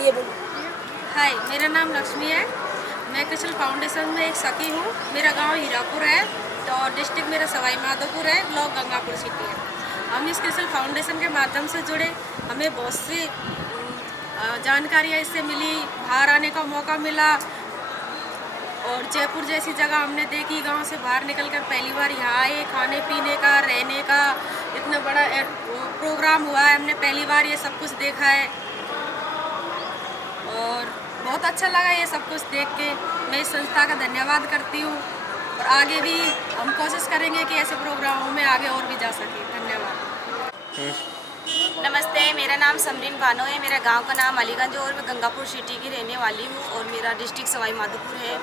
ये बोलो। हाय, मेरा नाम लक्ष्मी है। मैं क्रिसल फाउंडेशन में एक सखी हूँ। मेरा गांव हीरापुर है और डिस्ट्रिक्ट मेरा सवाई माधोपुर है, ब्लॉक गंगापुर सिटी है। हम इस क्रिसल फाउंडेशन के माध्यम से जुड़े, हमें बहुत सी जानकारियाँ इससे मिली, बाहर आने का मौका मिला और जयपुर जैसी जगह हमने देखी। गांव से बाहर निकलकर पहली बार यहाँ आए, खाने पीने का, रहने का इतना बड़ा प्रोग्राम हुआ है, हमने पहली बार ये सब कुछ देखा है और बहुत अच्छा लगा ये सब कुछ देख के। मैं इस संस्था का धन्यवाद करती हूँ और आगे भी हम कोशिश करेंगे कि ऐसे प्रोग्रामों में आगे और भी जा सकें। धन्यवाद। नमस्ते, मेरा नाम समरीन बानो है। मेरा गांव का नाम अलीगंज और मैं गंगापुर सिटी की रहने वाली हूँ और मेरा डिस्ट्रिक्ट सवाई माधोपुर है।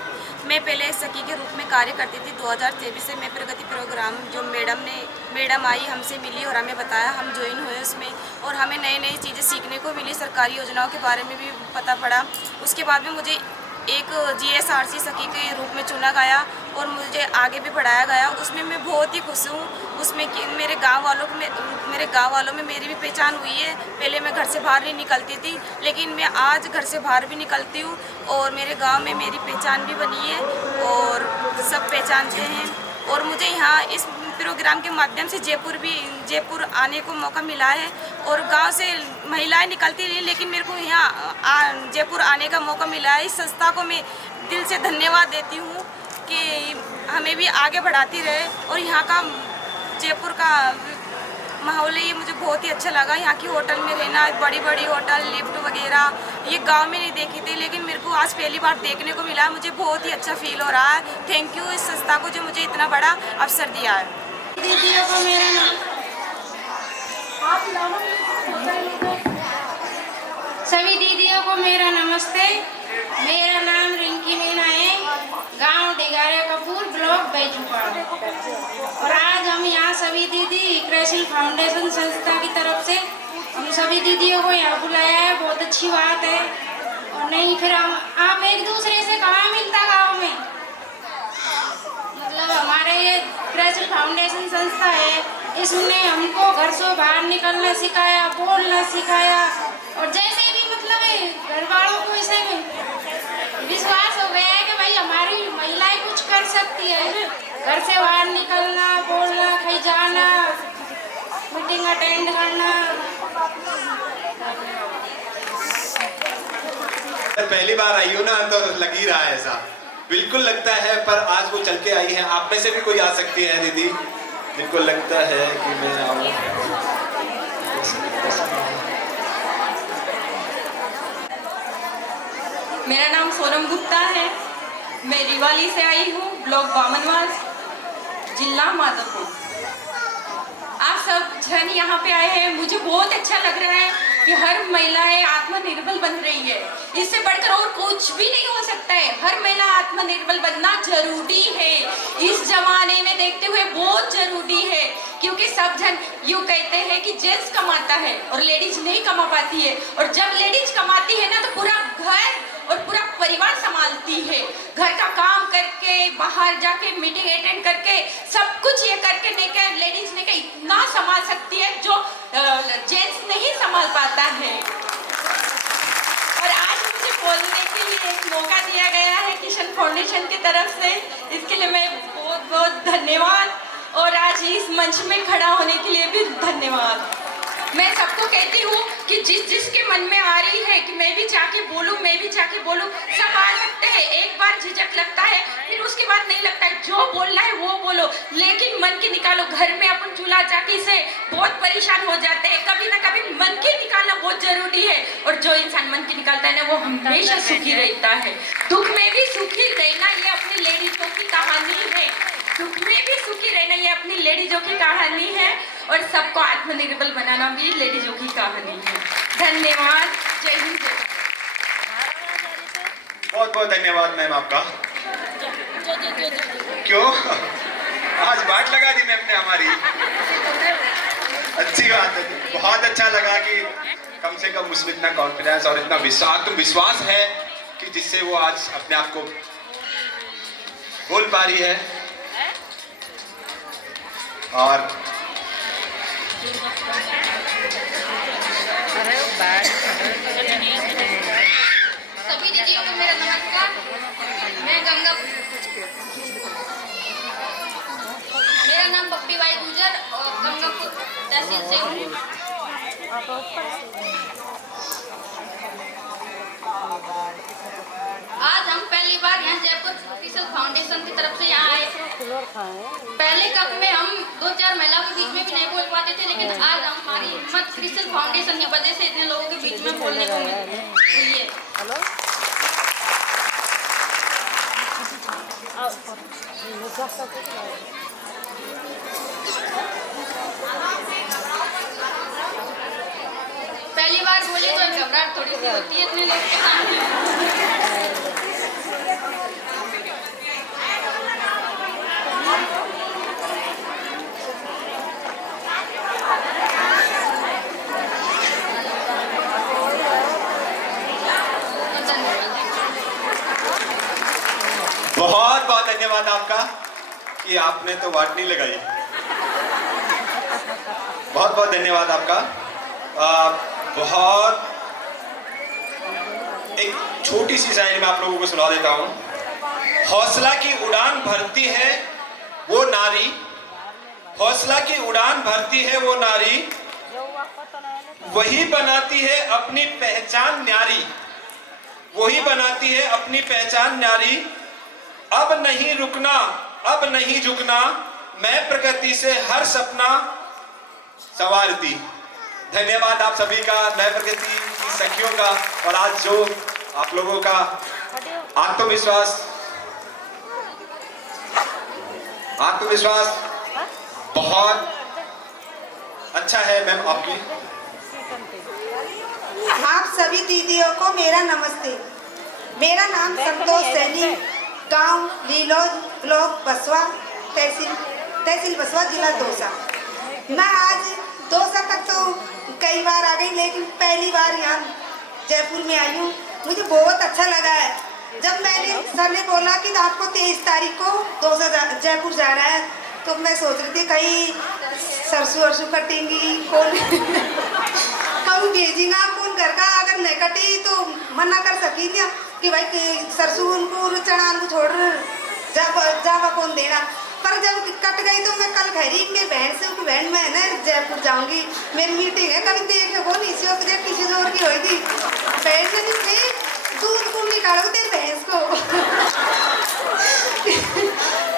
मैं पहले सखी के रूप में कार्य करती थी। 2023 से मैं प्रगति प्रोग्राम जो मैडम आई, हमसे मिली और हमें बताया, हम ज्वाइन हुए उसमें और हमें नई नई चीज़ें सीखने को मिली। सरकारी योजनाओं के बारे में भी पता पड़ा। उसके बाद में मुझे एक GSRC सखी के रूप में चुना गया और मुझे आगे भी बढ़ाया गया। उसमें मैं बहुत ही खुश हूँ। उसमें मेरे गांव वालों में मेरी भी पहचान हुई है। पहले मैं घर से बाहर नहीं निकलती थी, लेकिन मैं आज घर से बाहर भी निकलती हूँ और मेरे गांव में मेरी पहचान भी बनी है और सब पहचानते हैं। और मुझे यहाँ इस प्रोग्राम के माध्यम से जयपुर आने को मौका मिला है और गांव से महिलाएं निकलती रही, लेकिन मेरे को यहाँ जयपुर आने का मौका मिला है। इस संस्था को मैं दिल से धन्यवाद देती हूँ कि हमें भी आगे बढ़ाती रहे और यहाँ का जयपुर का माहौल है, ये मुझे बहुत ही अच्छा लगा। यहाँ की होटल में रहना, बड़ी बड़ी होटल, लिफ्ट वगैरह, ये गांव में नहीं देखी थी, लेकिन मेरे को आज पहली बार देखने को मिला। मुझे बहुत ही अच्छा फील हो रहा है। थैंक यू इस संस्था को जो मुझे इतना बड़ा अवसर दिया है। सभी दीदियों को मेरा नमस्ते। मेरा नाम रिंकी मीना है, गांव डिगारे कपूर, ब्लॉक बैजुपा। और आज हम यहाँ सभी दीदी क्रिसल फाउंडेशन संस्था की तरफ से हम सभी दीदियों को यहाँ बुलाया है। बहुत अच्छी बात है। और नहीं फिर आप एक दूसरे से कहाँ मिलता गाँव में, मतलब हमारे ये क्रिसल फाउंडेशन संस्था है, इसने हमको घर से बाहर निकलना सिखाया, बोलना सिखाया और जैसे भी मतलब घर वालों को इसे विश्वास हो गया है कि भाई हमारी महिलाएं कुछ कर सकती है। घर से बाहर निकलना, बोलना, कहीं जाना, मीटिंग अटेंड करना। पहली बार आई हूँ ना तो लग ही रहा है ऐसा, बिल्कुल लगता है। पर आज वो चल के आई है। आप में से भी कोई आ सकती है दीदी? बिल्कुल लगता है कि मैं आऊँ। मेरा नाम सोनम गुप्ता है। मैं रिवाली से आई हूँ, ब्लॉक बामनवास, जिला माधोपुर। आप सब जन यहाँ पे आए हैं, मुझे बहुत अच्छा लग रहा है कि हर महिलाएं आत्मनिर्भर बन रही है। इससे बढ़कर और कुछ भी नहीं हो सकता है। हर महिला आत्मनिर्भर बनना जरूरी है, इस जमाने में देखते हुए बहुत जरूरी है। क्योंकि सब जन यूँ कहते हैं कि जेंट्स कमाता है और लेडीज नहीं कमा पाती है, और जब लेडीज कमाती है ना तो पूरा घर और पूरा परिवार संभालती है। घर का काम करके, बाहर जाके मीटिंग अटेंड करके, सब कुछ ये करके लेडीज ने इतना संभाल सकती है जो जेंट्स नहीं संभाल पाता है। और आज मुझे बोलने के लिए एक मौका दिया गया है किशन फाउंडेशन की तरफ से, इसके लिए मैं बहुत बहुत धन्यवाद। और आज इस मंच में खड़ा होने के लिए भी धन्यवाद। मैं सबको कहती हूँ कि जिसके मन में आ रही है कि मैं भी जाके बोलूँ, सब आ सकते हैं। एक बार झिझक लगता है, फिर उसके बाद नहीं लगता है। जो बोलना है वो बोलो, लेकिन मन की निकालो। घर में अपन चूल्हा चाकी से बहुत परेशान हो जाते हैं, कभी ना कभी मन की निकालना बहुत जरूरी है। और जो इंसान मन की निकालता है ना, वो हमेशा सुखी रहता है। दुख में भी सुखी रहना ये अपनी लेडीजों की कहानी है। दुख में भी सुखी रहना ये अपनी लेडीजों की कहानी है और सबको आत्मनिर्भर बनाना भी लेडीजों की कहानी है। धन्यवाद। जय हिंद। बहुत बहुत धन्यवाद मैम आपका। क्यों आज बाट लगा दी मैम ने हमारी? अच्छी बात है, बहुत अच्छा लगा कि कम से कम उसमें इतना कॉन्फिडेंस और इतना विश्वास है कि जिससे वो आज अपने आप को बोल पा रही है। और अरे तहसील से हूँ। आज हम पहली बार यहाँ जयपुर क्रिसल फाउंडेशन की तरफ से यहाँ आए। पहले कप में हम 2-4 महिलाओं के बीच में भी नहीं बोल पाते थे, लेकिन आज हमारी हिम्मत क्रिसल फाउंडेशन की वजह से इतने लोगों के बीच में बोलने को मिली है। पहली बार बोले तो घबराहट थोड़ी सी होती है इतने लोग के सामने। बहुत बहुत धन्यवाद आपका कि आपने तो वाट नहीं लगाई। बहुत बहुत धन्यवाद आपका। बहुत एक छोटी सी शायरी मैं आप लोगों को सुना देता हूँ। हौसला की उड़ान भरती है वो नारी, हौसला की उड़ान भरती है वो नारी, वही बनाती है अपनी पहचान न्यारी, वही बनाती है अपनी पहचान न्यारी। अब नहीं रुकना, अब नहीं झुकना, मैं प्रकृति से हर सपना संवारती। धन्यवाद आप सभी का, मैं प्रकृति की सखियों का। और आज जो आप लोगों का आत्मविश्वास बहुत अच्छा है मैम आपकी। आप सभी दीदियों को मेरा नमस्ते। मेरा नाम संतोष सैनी, गांव लीलोज, ब्लॉक बसवा, तहसील बसवा, जिला दौसा। मैं आज दौसा तक तो कई बार आ गई, लेकिन पहली बार यहाँ जयपुर में आई हूँ। मुझे बहुत अच्छा लगा है। जब मैंने सर ने बोला कि आपको 23 तारीख को दौसा जयपुर जा रहा है, तो मैं सोच रही थी कहीं सरसों वरसों कटेंगी, कौन कौन भेजेगा, कौन घर का अगर नहीं कटी तो मना कर सकी थी कि भाई सरसों उनको चढ़ा को छोड़ जावा कौन देना। पर जब कट गई तो मैं कल घरी में बहन से बहन मैं ना जयपुर जाऊंगी, मेरी मीटिंग है, कभी देख को नहीं किसी जोर की हुई थी। बहन से नहीं दूध को निकालो तेरे भैंस को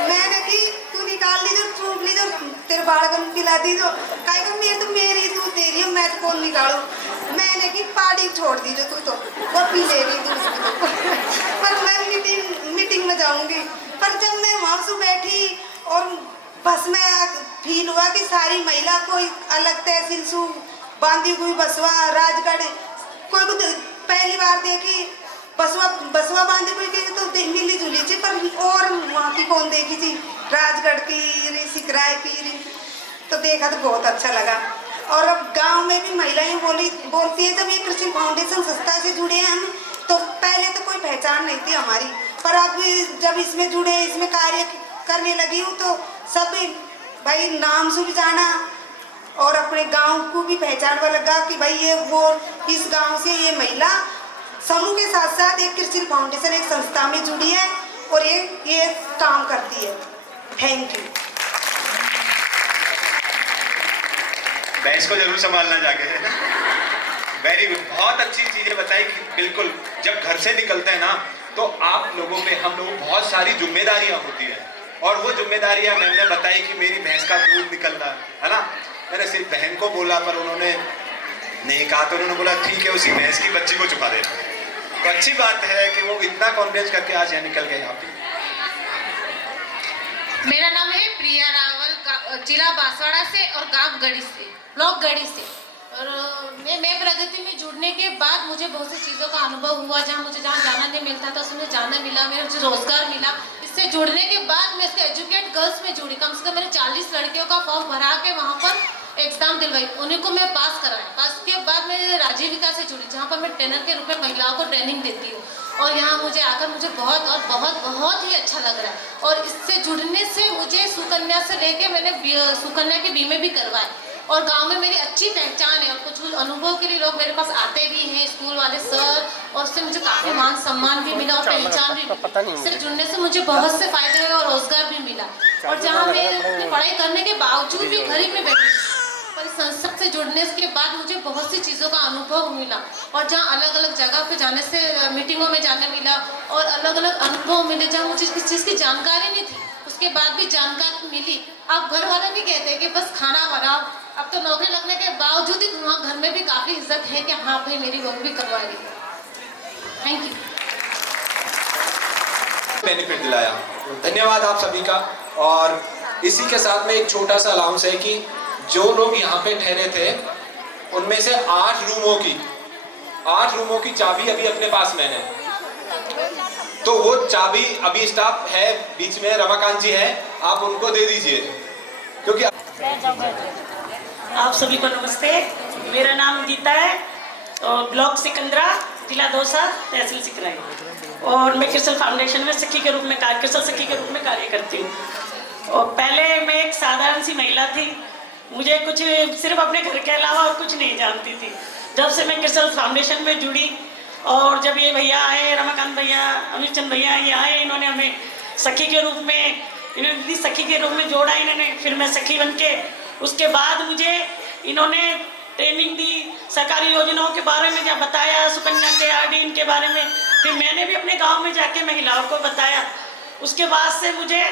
मैंने की तू निकाल ली जो चूप ली जो तेरे बालकन पिला दी जो कहेगा मेरे तो मेरी दूध दे रही है, मैं तो कौन निकालू। मैंने की पार्टी छोड़ दी जो तू तो वो पी लेगी दूध पर मैं मीटिंग में जाऊंगी। पर जब मैं वहां से बैठी और बस में फील हुआ कि सारी महिला कोई अलग तहसील से बांधी हुई बसवा राजगढ़ कोई को पहली बार देखी बसवा बांधी हुई गई तो मिली जुली थी, पर और वहाँ की कौन देखी थी राजगढ़ की सिकराय की, तो देखा तो बहुत अच्छा लगा। और अब गांव में भी महिलाएं बोलती है। जब ये कृषि फाउंडेशन संस्था से जुड़े हैं हम, तो पहले तो कोई पहचान नहीं थी हमारी, पर अब जब इसमें जुड़े इसमें कार्य करने लगी हूँ तो सब भाई नाम से भी जाना और अपने गांव को भी पहचान लगा कि भाई ये वो इस गांव से ये महिला समूह के साथ साथ एक कृषि फाउंडेशन एक संस्था में जुड़ी है और ये काम करती है। Thank you. भैंस को जरूर संभालना जाके, है ना। वेरी गुड, बहुत अच्छी चीजें बताई कि बिल्कुल जब घर से निकलते हैं ना तो आप लोगों पे हम लोगों को बहुत सारी जिम्मेदारियां होती है, और वो जिम्मेदारियां मैंने बताई कि मेरी भैंस का दूध निकलना है ना। मैंने सिर्फ बहन को बोला, पर उन्होंने नहीं कहा, तो उन्होंने बोला ठीक है उसी भैंस की बच्ची को चुका देना। तो अच्छी बात है कि वो इतना कॉन्फ्रेंस करके आज यहाँ निकल गए। आप मेरा नाम है प्रिया रावल, जिला बांसवाड़ा से और गांव गढ़ी से, ब्लॉक गढ़ी से। और मैं प्रगति में जुड़ने के बाद मुझे बहुत सी चीज़ों का अनुभव हुआ। जहाँ जाना नहीं मिलता था उसमें जाना मिला, मुझे रोजगार मिला। इससे जुड़ने के बाद मैं इसके एजुकेट गर्ल्स में जुड़ी। कम से कम मैंने 40 लड़कियों का फॉर्म भरा के वहाँ पर एग्जाम दिलवाई, उन्हीं को मैं पास कराया। पास के बाद मैं राजीविका से जुड़ी, जहाँ पर मैं ट्रेनर के रूप में महिलाओं को ट्रेनिंग देती हूँ। और यहाँ मुझे आकर मुझे बहुत और बहुत ही अच्छा लग रहा है। और इससे जुड़ने से मुझे सुकन्या से लेके मैंने सुकन्या के बीमे भी करवाए, और गांव में मेरी अच्छी पहचान है। और कुछ अनुभव के लिए लोग मेरे पास आते भी हैं, स्कूल वाले सर, और उससे मुझे काफ़ी मान सम्मान भी मिला और पहचान भी मिली। इससे जुड़ने से मुझे बहुत से फायदे हुए और रोजगार भी मिला। और जहाँ मैं पढ़ाई करने के बावजूद भी घर में बैठी, पर संस्था से जुड़ने के बाद मुझे बहुत सी चीज़ों का अनुभव मिला, और जहाँ अलग अलग जगह पे जाने से, मीटिंगों में जाने मिला और अलग अलग अनुभव मिले जहाँ मुझे किसी चीज़ की जानकारी नहीं थी, उसके बाद भी जानकारी मिली। अब घर वाले भी कहते हैं कि बस खाना बनाओ। अब तो नौकरी लगने के बावजूद ही वहाँ घर में भी काफ़ी इज्जत है कि हाँ भाई मेरी बहू भी करवा रही है। Thank you. बेनिफिट दिलाया, धन्यवाद आप सभी का। और इसी के साथ में एक छोटा सा अलाउंस है कि जो लोग यहाँ पे ठहरे थे उनमें से 8 रूमों की चाबी अभी अपने पास में है, तो वो चाबी अभी स्टाफ है बीच में, रमाकांत जी है, आप उनको दे दीजिए क्योंकि आप सभी को नमस्ते। मेरा नाम गीता है और ब्लॉक सिकंदरा, जिला दौसा, तहसील सिकराई, और मैं क्रिसल फाउंडेशन में सखी के रूप में क्रिसल सखी के रूप में कार्य करती हूँ। और पहले मैं एक साधारण सी महिला थी, मुझे कुछ सिर्फ अपने घर के अलावा और कुछ नहीं जानती थी। जब से मैं क्रिसल फाउंडेशन में जुड़ी और जब ये भैया आए, रमाकांत भैया, अमित चंद भैया ये आए, इन्होंने हमें सखी के रूप में, इन्होंने सखी के रूप में जोड़ा इन्होंने, फिर मैं सखी बन के, उसके बाद मुझे इन्होंने ट्रेनिंग दी, सरकारी योजनाओं के बारे में जब बताया, सुकन्या के आरडी इनके बारे में, फिर मैंने भी अपने गांव में जाके महिलाओं को बताया। उसके बाद से मुझे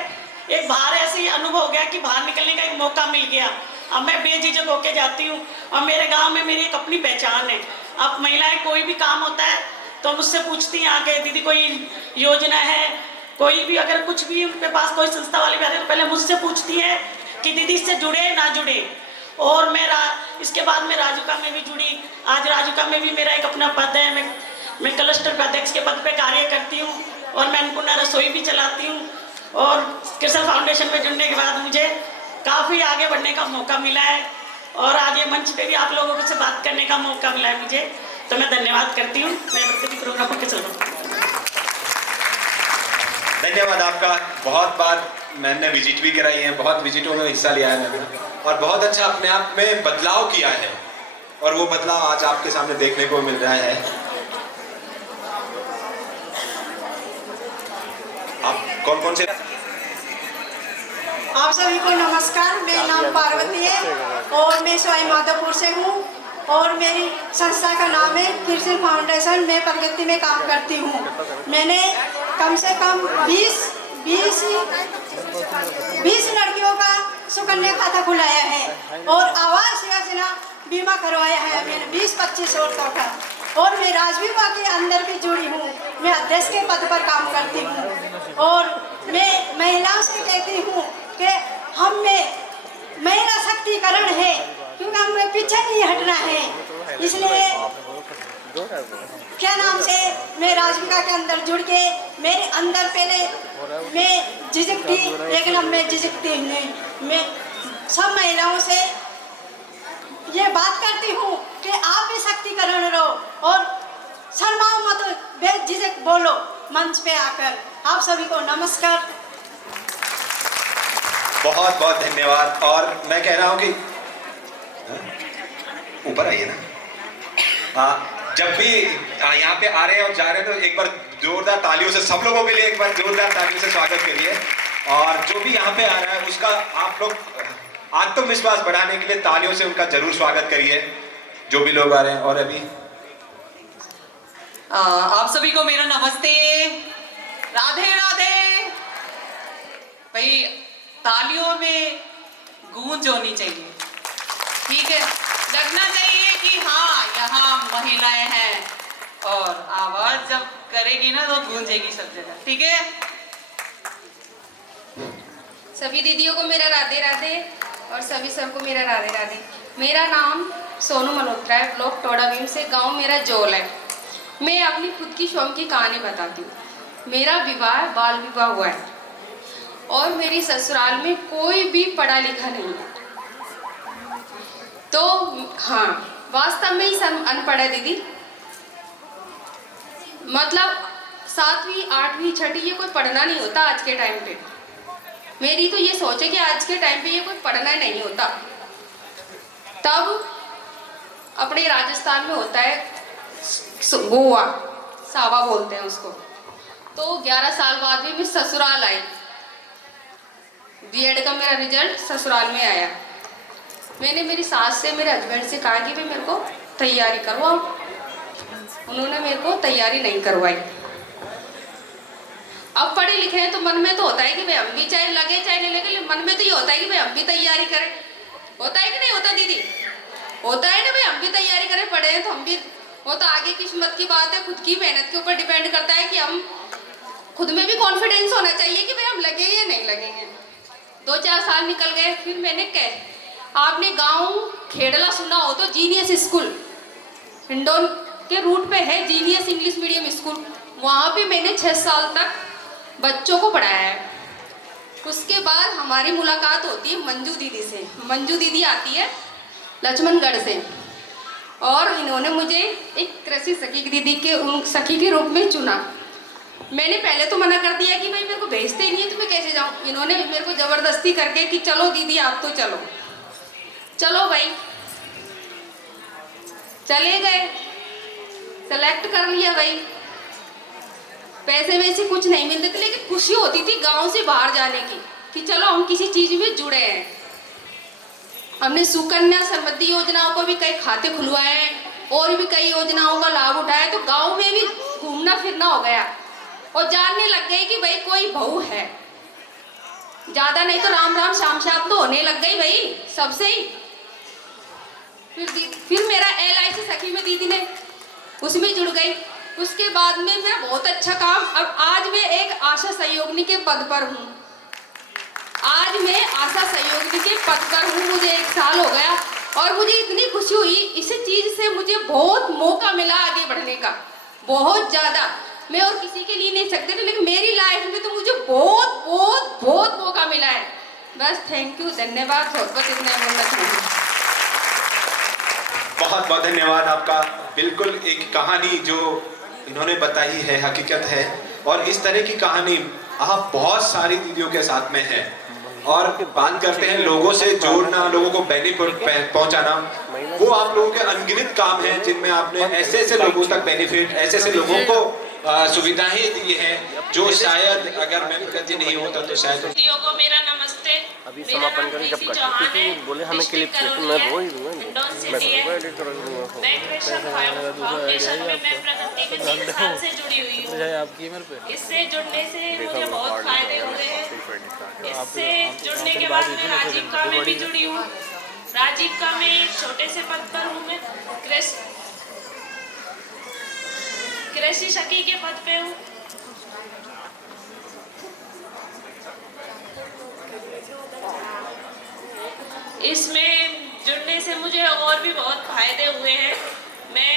एक बाहर ऐसे अनुभव हो गया कि बाहर निकलने का एक मौका मिल गया। अब मैं बेझिझक होके जाती हूँ और मेरे गांव में मेरी एक अपनी पहचान है। अब महिलाएं कोई भी काम होता है तो मुझसे पूछती हैं आके, दीदी कोई योजना है, कोई भी अगर कुछ भी उनके पास कोई संस्था वाले भी आते हैं तो पहले मुझसे पूछती है कि दीदी इससे जुड़े ना जुड़े। और मैं इसके बाद मैं राजुका में भी जुड़ी। आज राजुका में भी मेरा एक अपना पद है, मैं क्लस्टर अध्यक्ष के पद पे कार्य करती हूँ और मैं अन्नपूर्णा रसोई भी चलाती हूँ। और क्रिसल फाउंडेशन में जुड़ने के बाद मुझे काफ़ी आगे बढ़ने का मौका मिला है और आज ये मंच पे भी आप लोगों से बात करने का मौका मिला है मुझे, तो मैं धन्यवाद करती हूँ। मैं प्रगति प्रोग्राम के चल रहा हूँ। धन्यवाद आपका। बहुत बार मैंने विजिट भी कराई है, बहुत विजिटों में हिस्सा लिया है मैंने, और बहुत अच्छा अपने आप में बदलाव किया है, और वो बदलाव आज आपके सामने देखने को मिल रहा है। आप कौन कौन से? आप सभी को नमस्कार। मेरा नाम पार्वती है और मैं सवाई माधोपुर से हूँ और मेरी संस्था का नाम है क्रिसल फाउंडेशन। मैं प्रगति में काम करती हूँ। मैंने कम से कम 20 लड़कियों का सुकन्या खाता खुलाया है और आवास योजना बीमा करवाया है मैंने 20-25 औरतों का। और मैं राजविभा के अंदर भी जुड़ी हूँ, मैं अध्यक्ष के पद पर काम करती हूँ। और मैं महिलाओं से कहती हूँ कि हम में महिला शक्तिकरण है, क्योंकि हमें पीछे नहीं हटना है। इसलिए क्या नाम से मैं राजविका के अंदर जुड़ के, मेरे अंदर पहले मैं झिझकती, लेकिन अब मैं झिझकती नहीं। मैं सब महिलाओं से ये बात करती हूँ कि आप भी शक्तिकरण रहो और शर्माओ मत, बेझिझक बोलो मंच पे आकर। आप सभी को नमस्कार। बहुत बहुत धन्यवाद। और मैं कह रहा हूँ कि ऊपर आइए ना, जब भी यहाँ पे आ रहे हैं और जा रहे हैं तो एक बार जोरदार तालियों से सब लोगों के लिए एक बार जोरदार तालियों से स्वागत करिए। और जो भी यहाँ पे आ रहा है उसका आप लोग आत्मविश्वास बढ़ाने के लिए तालियों से उनका जरूर स्वागत करिए, जो भी लोग आ रहे हैं। और अभी आप सभी को मेरा नमस्ते, राधे राधे। भाई तालियों में गूंज होनी चाहिए, ठीक है, लगना चाहिए कि हाँ यहाँ महिलाएं हैं, और आवाज जब करेगी ना तो गूंजेगी सब जगह, ठीक है। सभी दीदियों को मेरा राधे राधे और सभी सबको मेरा राधे राधे। मेरा नाम सोनू मल्होत्रा है, ब्लॉक टोडा भीम से, गांव मेरा जोल है। मैं अपनी खुद की शौक की कहानी बताती हूँ। मेरा विवाह बाल विवाह हुआ है और मेरी ससुराल में कोई भी पढ़ा लिखा नहीं है। तो हाँ, वास्तव में ही सब अनपढ़ है दीदी, मतलब 7वीं 8वीं 6ठी ये कोई पढ़ना नहीं होता आज के टाइम पे। मेरी तो ये सोच है कि आज के टाइम पे ये कोई पढ़ना नहीं होता। तब अपने राजस्थान में होता है गोवा, सावा बोलते हैं उसको। तो 11 साल बाद भी मैं ससुराल आई, बीएड का मेरा रिजल्ट ससुराल में आया। मैंने मेरी सास से, मेरे हस्बैंड से कहा कि भाई मेरे को तैयारी करवाओ। उन्होंने मेरे को तैयारी नहीं करवाई। अब पढ़े लिखे हैं तो मन में तो होता है कि भाई हम भी चाहे लगे चाहे नहीं लगे, मन में तो ये होता है कि भाई हम भी तैयारी करें। होता है कि नहीं होता दीदी? होता है ना भाई, हम भी तैयारी करें, पढ़े हैं तो हम भी। वो तो आगे किस्मत की बात है, खुद की मेहनत के ऊपर डिपेंड करता है कि हम खुद में भी कॉन्फिडेंस होना चाहिए कि भाई हम लगे या नहीं लगेंगे। 2-4 साल निकल गए, फिर मैंने आपने गांव खेड़ला सुना हो तो जीनियस स्कूल हिंडोन के रूट पे है, जीनियस इंग्लिश मीडियम स्कूल। वहाँ पे मैंने 6 साल तक बच्चों को पढ़ाया है। उसके बाद हमारी मुलाकात होती है मंजू दीदी से। मंजू दीदी आती है लक्ष्मणगढ़ से, और इन्होंने मुझे एक कृषि सखी के रूप में चुना। मैंने पहले तो मना कर दिया कि भाई मेरे को भेजते ही नहीं है तो मैं कैसे जाऊँ। इन्होंने मेरे को ज़बरदस्ती करके कि चलो दीदी आप तो चलो। चलो भाई, चले गए, सेलेक्ट कर लिया भाई। पैसे वैसे कुछ नहीं मिलते थे, लेकिन खुशी होती थी गांव से बाहर जाने की कि चलो हम किसी चीज में जुड़े हैं। हमने सुकन्या समृद्धि योजनाओं को भी कई खाते खुलवाए हैं और भी कई योजनाओं का लाभ उठाया, तो गांव में भी घूमना फिरना हो गया और जानने लग गए कि भाई कोई बहू है। ज्यादा नहीं तो राम राम शाम शाम तो होने लग गई भाई सबसे ही। फिर मेरा LIC सखी में दीदी ने उसमें जुड़ गई। उसके बाद में मेरा बहुत अच्छा काम, अब आज मैं एक आशा सहयोगिनी के पद पर हूँ। आज मैं आशा सहयोगिनी के पद पर हूँ, मुझे 1 साल हो गया और मुझे इतनी खुशी हुई। इस चीज से मुझे बहुत मौका मिला आगे बढ़ने का, बहुत ज्यादा। मैं और किसी के लिए नहीं सकती थी, लेकिन मेरी लाइफ में तो मुझे बहुत बहुत बहुत मौका मिला है। बस थैंक यू, धन्यवाद। बहुत इतना बोलना चाहिए। बहुत बहुत धन्यवाद आपका। बिल्कुल एक कहानी जो इन्होंने बताई है हकीकत है, और इस तरह की कहानी आप बहुत सारी दीदियों के साथ में है। और बात करते हैं लोगों से जोड़ना, लोगों को बेनिफिट पहुंचाना, वो आप लोगों के अनगिनत काम हैं जिनमें आपने ऐसे ऐसे लोगों तक बेनिफिट, ऐसे ऐसे लोगों को सुविधाएं दी हैं जो शायद अगर मैं प्रगति नहीं होता तो शायद। को मेरा नमस्ते। अभी समापन करें जब कट बोले हमें क्लिप चाहिए, मैं वो ही दूंगा। मैं कृष्ण फाउंडेशन में मैं प्रगति में 3 साल से जुड़ी हुई हूँ। इससे जुड़ने से मुझे बहुत फायदे हुए हैं। इससे जुड़ने के बाद मैं राजीविका में भी जुड़ी हूँ। राजीविका में एक छोटे से पद पर हूँ। मैं कृषि सखी के पद पे हूँ। इसमें जुड़ने से मुझे और भी बहुत फायदे हुए हैं। मैं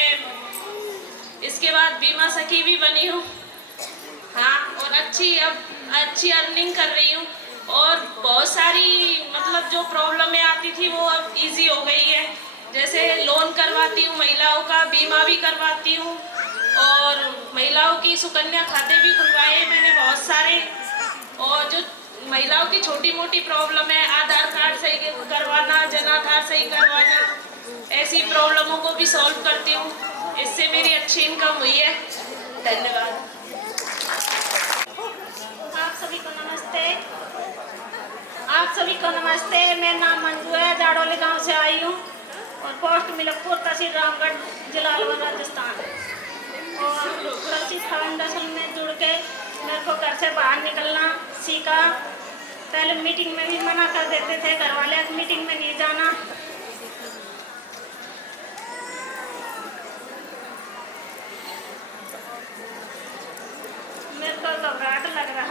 इसके बाद बीमा सखी भी बनी हूँ। हाँ, और अच्छी अर्निंग कर रही हूँ और बहुत सारी मतलब जो प्रॉब्लमें आती थी वो अब इजी हो गई है। जैसे लोन करवाती हूँ महिलाओं का, बीमा भी करवाती हूँ और महिलाओं की सुकन्या खाते भी खुलवाए हैं मैंने बहुत सारे। और जो महिलाओं की छोटी मोटी प्रॉब्लम है, आधार कार्ड सही करवाना, जनाधार सही करवाना, ऐसी प्रॉब्लमों को भी सॉल्व करती हूँ। इससे मेरी अच्छी इनकम हुई है। धन्यवाद। आप सभी को नमस्ते। आप सभी को नमस्ते। मेरा नाम मंजू है, जाड़ोली गांव से आई हूँ और पोस्ट मिलकपुर, तहसील रामगढ़, जिला अलवर, राजस्थान। और कृषि फाउंडेशन में जुड़ के मेरे को घर से बाहर निकलना सीखा। पहले मीटिंग में भी मना कर देते थे घर वाले, मीटिंग में नहीं जाना। मेरे को घबराहट लग रहा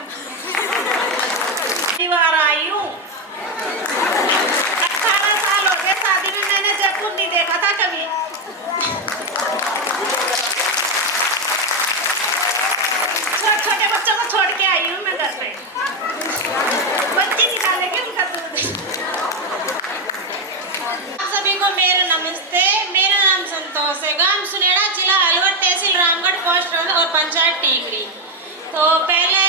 बार आई हूँ। 18 साल हो गए शादी में, मैंने जयपुर नहीं देखा था कभी। छोटे बच्चों को छोड़ के आई हूँ मैं घर पे। बच्चे निकालेंगे उनका दूध। आप सभी को मेरा नमस्ते। मेरा नाम संतोष है, गांव सुनेड़ा, जिला अलवर, तहसील रामगढ़, पोस्ट और पंचायत टीकरी। तो पहले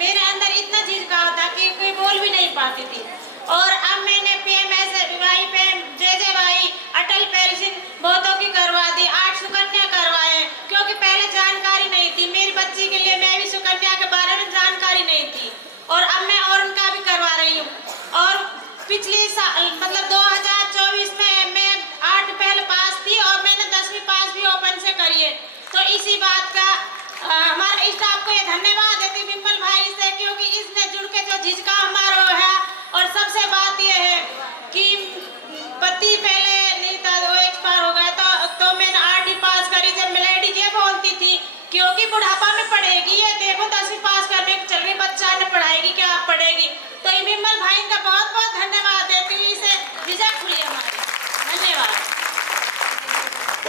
मेरे अंदर इतना चीज का था कि कोई बोल भी नहीं पाती थी, और अब मैंने PMSY पे JJY, अटल पेंशन बहुतों की करवा दी, 8 सुकन्या करवाए, क्योंकि पहले जानकारी नहीं थी। मेरी बच्ची के लिए मैं भी सुकन्या के बारे में जानकारी नहीं थी, और अब मैं और उनका भी करवा रही हूँ। और पिछले साल मतलब 2024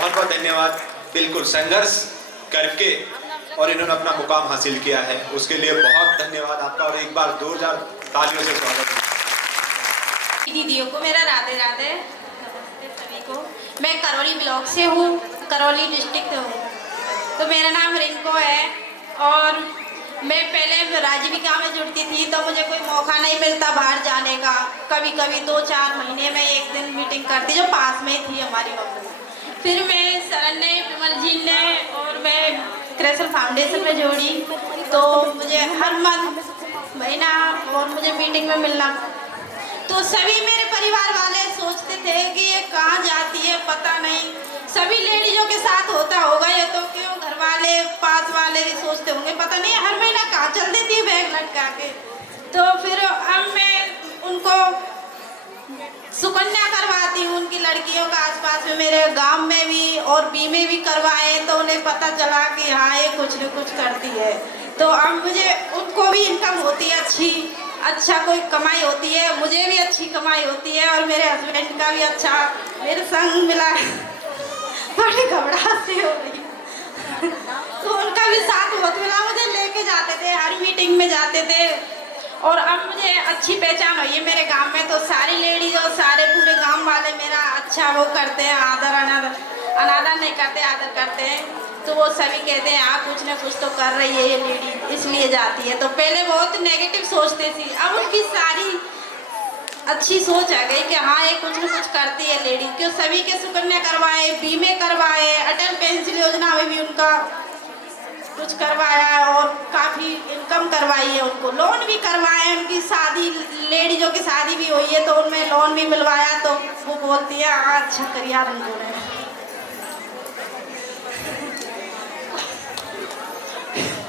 बहुत बहुत धन्यवाद। बिल्कुल संघर्ष करके और इन्होंने अपना मुकाम हासिल किया है, उसके लिए बहुत धन्यवाद आपका। और एक बार जोरदार तालियों से स्वागत है। दीदियों को मेरा राधे राधे। नमस्ते सभी को। मैं करौली ब्लॉक से हूँ, करौली डिस्ट्रिक्ट हूँ। तो मेरा नाम रिंको है और मैं पहले राजीविका में जुड़ती थी तो मुझे कोई मौका नहीं मिलता बाहर जाने का। कभी कभी 2-4 महीने में एक दिन मीटिंग करती जो पास में थी हमारी मम्मी। फिर मैं सरन ने, विमल जी ने और मैं क्रेसल फाउंडेशन में जोड़ी तो मुझे हर महीना और मुझे मीटिंग में मिलना। तो सभी मेरे परिवार वाले सोचते थे कि ये कहाँ जाती है पता नहीं। सभी लेडीजों के साथ होता होगा ये तो, क्यों घर वाले पास वाले भी सोचते होंगे पता नहीं हर महीना कहाँ चल देती है बैग लटका के। तो फिर अब मैं उनको सुकन्या करवाती हूँ उनकी लड़कियों का। आसपास में मेरे गांव में भी और बीमे भी करवाए तो उन्हें पता चला कि हाँ ये कुछ न कुछ करती है। तो अब मुझे उनको भी इनकम होती है अच्छा कोई कमाई होती है, मुझे भी अच्छी कमाई होती है और मेरे हस्बैंड का भी अच्छा मेरे संग मिला है। बड़ी घबराहट सी हो रही तो उनका भी साथ बहुत मिला, मुझे लेके जाते थे हर मीटिंग में जाते थे। और अब मुझे अच्छी पहचान हुई है मेरे गांव में तो सारी लेडीज और सारे पूरे गांव वाले मेरा अच्छा वो करते हैं, आदर अनादर नहीं करते, आदर करते हैं। तो वो सभी कहते हैं आप कुछ ना कुछ तो कर रही है ये लेडी इसलिए जाती है। तो पहले बहुत नेगेटिव सोचते थी, अब उनकी सारी अच्छी सोच आ गई कि हाँ ये कुछ न कुछ करती है लेडी। क्यों सभी के सुकन्या करवाए, बीमे करवाए, अटल पेंशन योजना में भी उनका कुछ करवाया और काफ़ी इनकम करवाई है, उनको लोन भी करवाए। उनकी शादी लेडीजों की शादी भी हुई है तो उनमें लोन भी मिलवाया। तो वो बोलती है हाँ अच्छा करिया उन्होंने।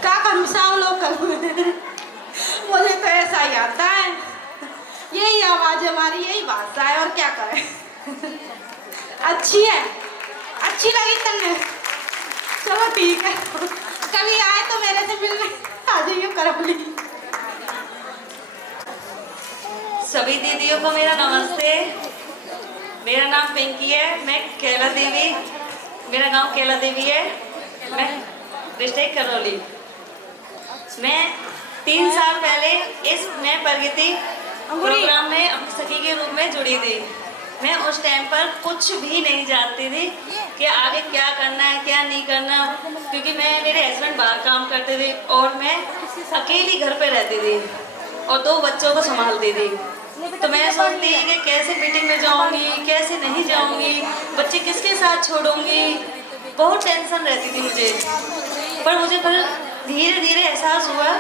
क्या करूँ लोग मुझे तो ऐसा ही आता है, यही आवाज़ हमारी, यही भाषा है और क्या करें। अच्छी है, अच्छी लगी तन्ने, चलो ठीक है कभी आए तो मेरे से मिलने आ जाइए करौली। सभी दीदियों को मेरा नमस्ते। मेरा नाम पिंकी है, मैं केला देवी, मेरा गांव केला देवी है, मैं डिस्ट्रिक्ट करौली। मैं 3 साल पहले इस नए प्रगति प्रोग्राम में अपनी सखी के रूप में जुड़ी थी। मैं उस टाइम पर कुछ भी नहीं जानती थी कि आगे क्या करना है क्या नहीं करना, क्योंकि मेरे हस्बैंड बाहर काम करते थे और मैं अकेली घर पे रहती थी और 2 बच्चों को संभालती थी। तो मैं सोचती कि कैसे मीटिंग में जाऊंगी, कैसे नहीं जाऊंगी, बच्चे किसके साथ छोड़ूंगी, बहुत टेंशन रहती थी मुझे। पर मुझे धीरे धीरे एहसास हुआ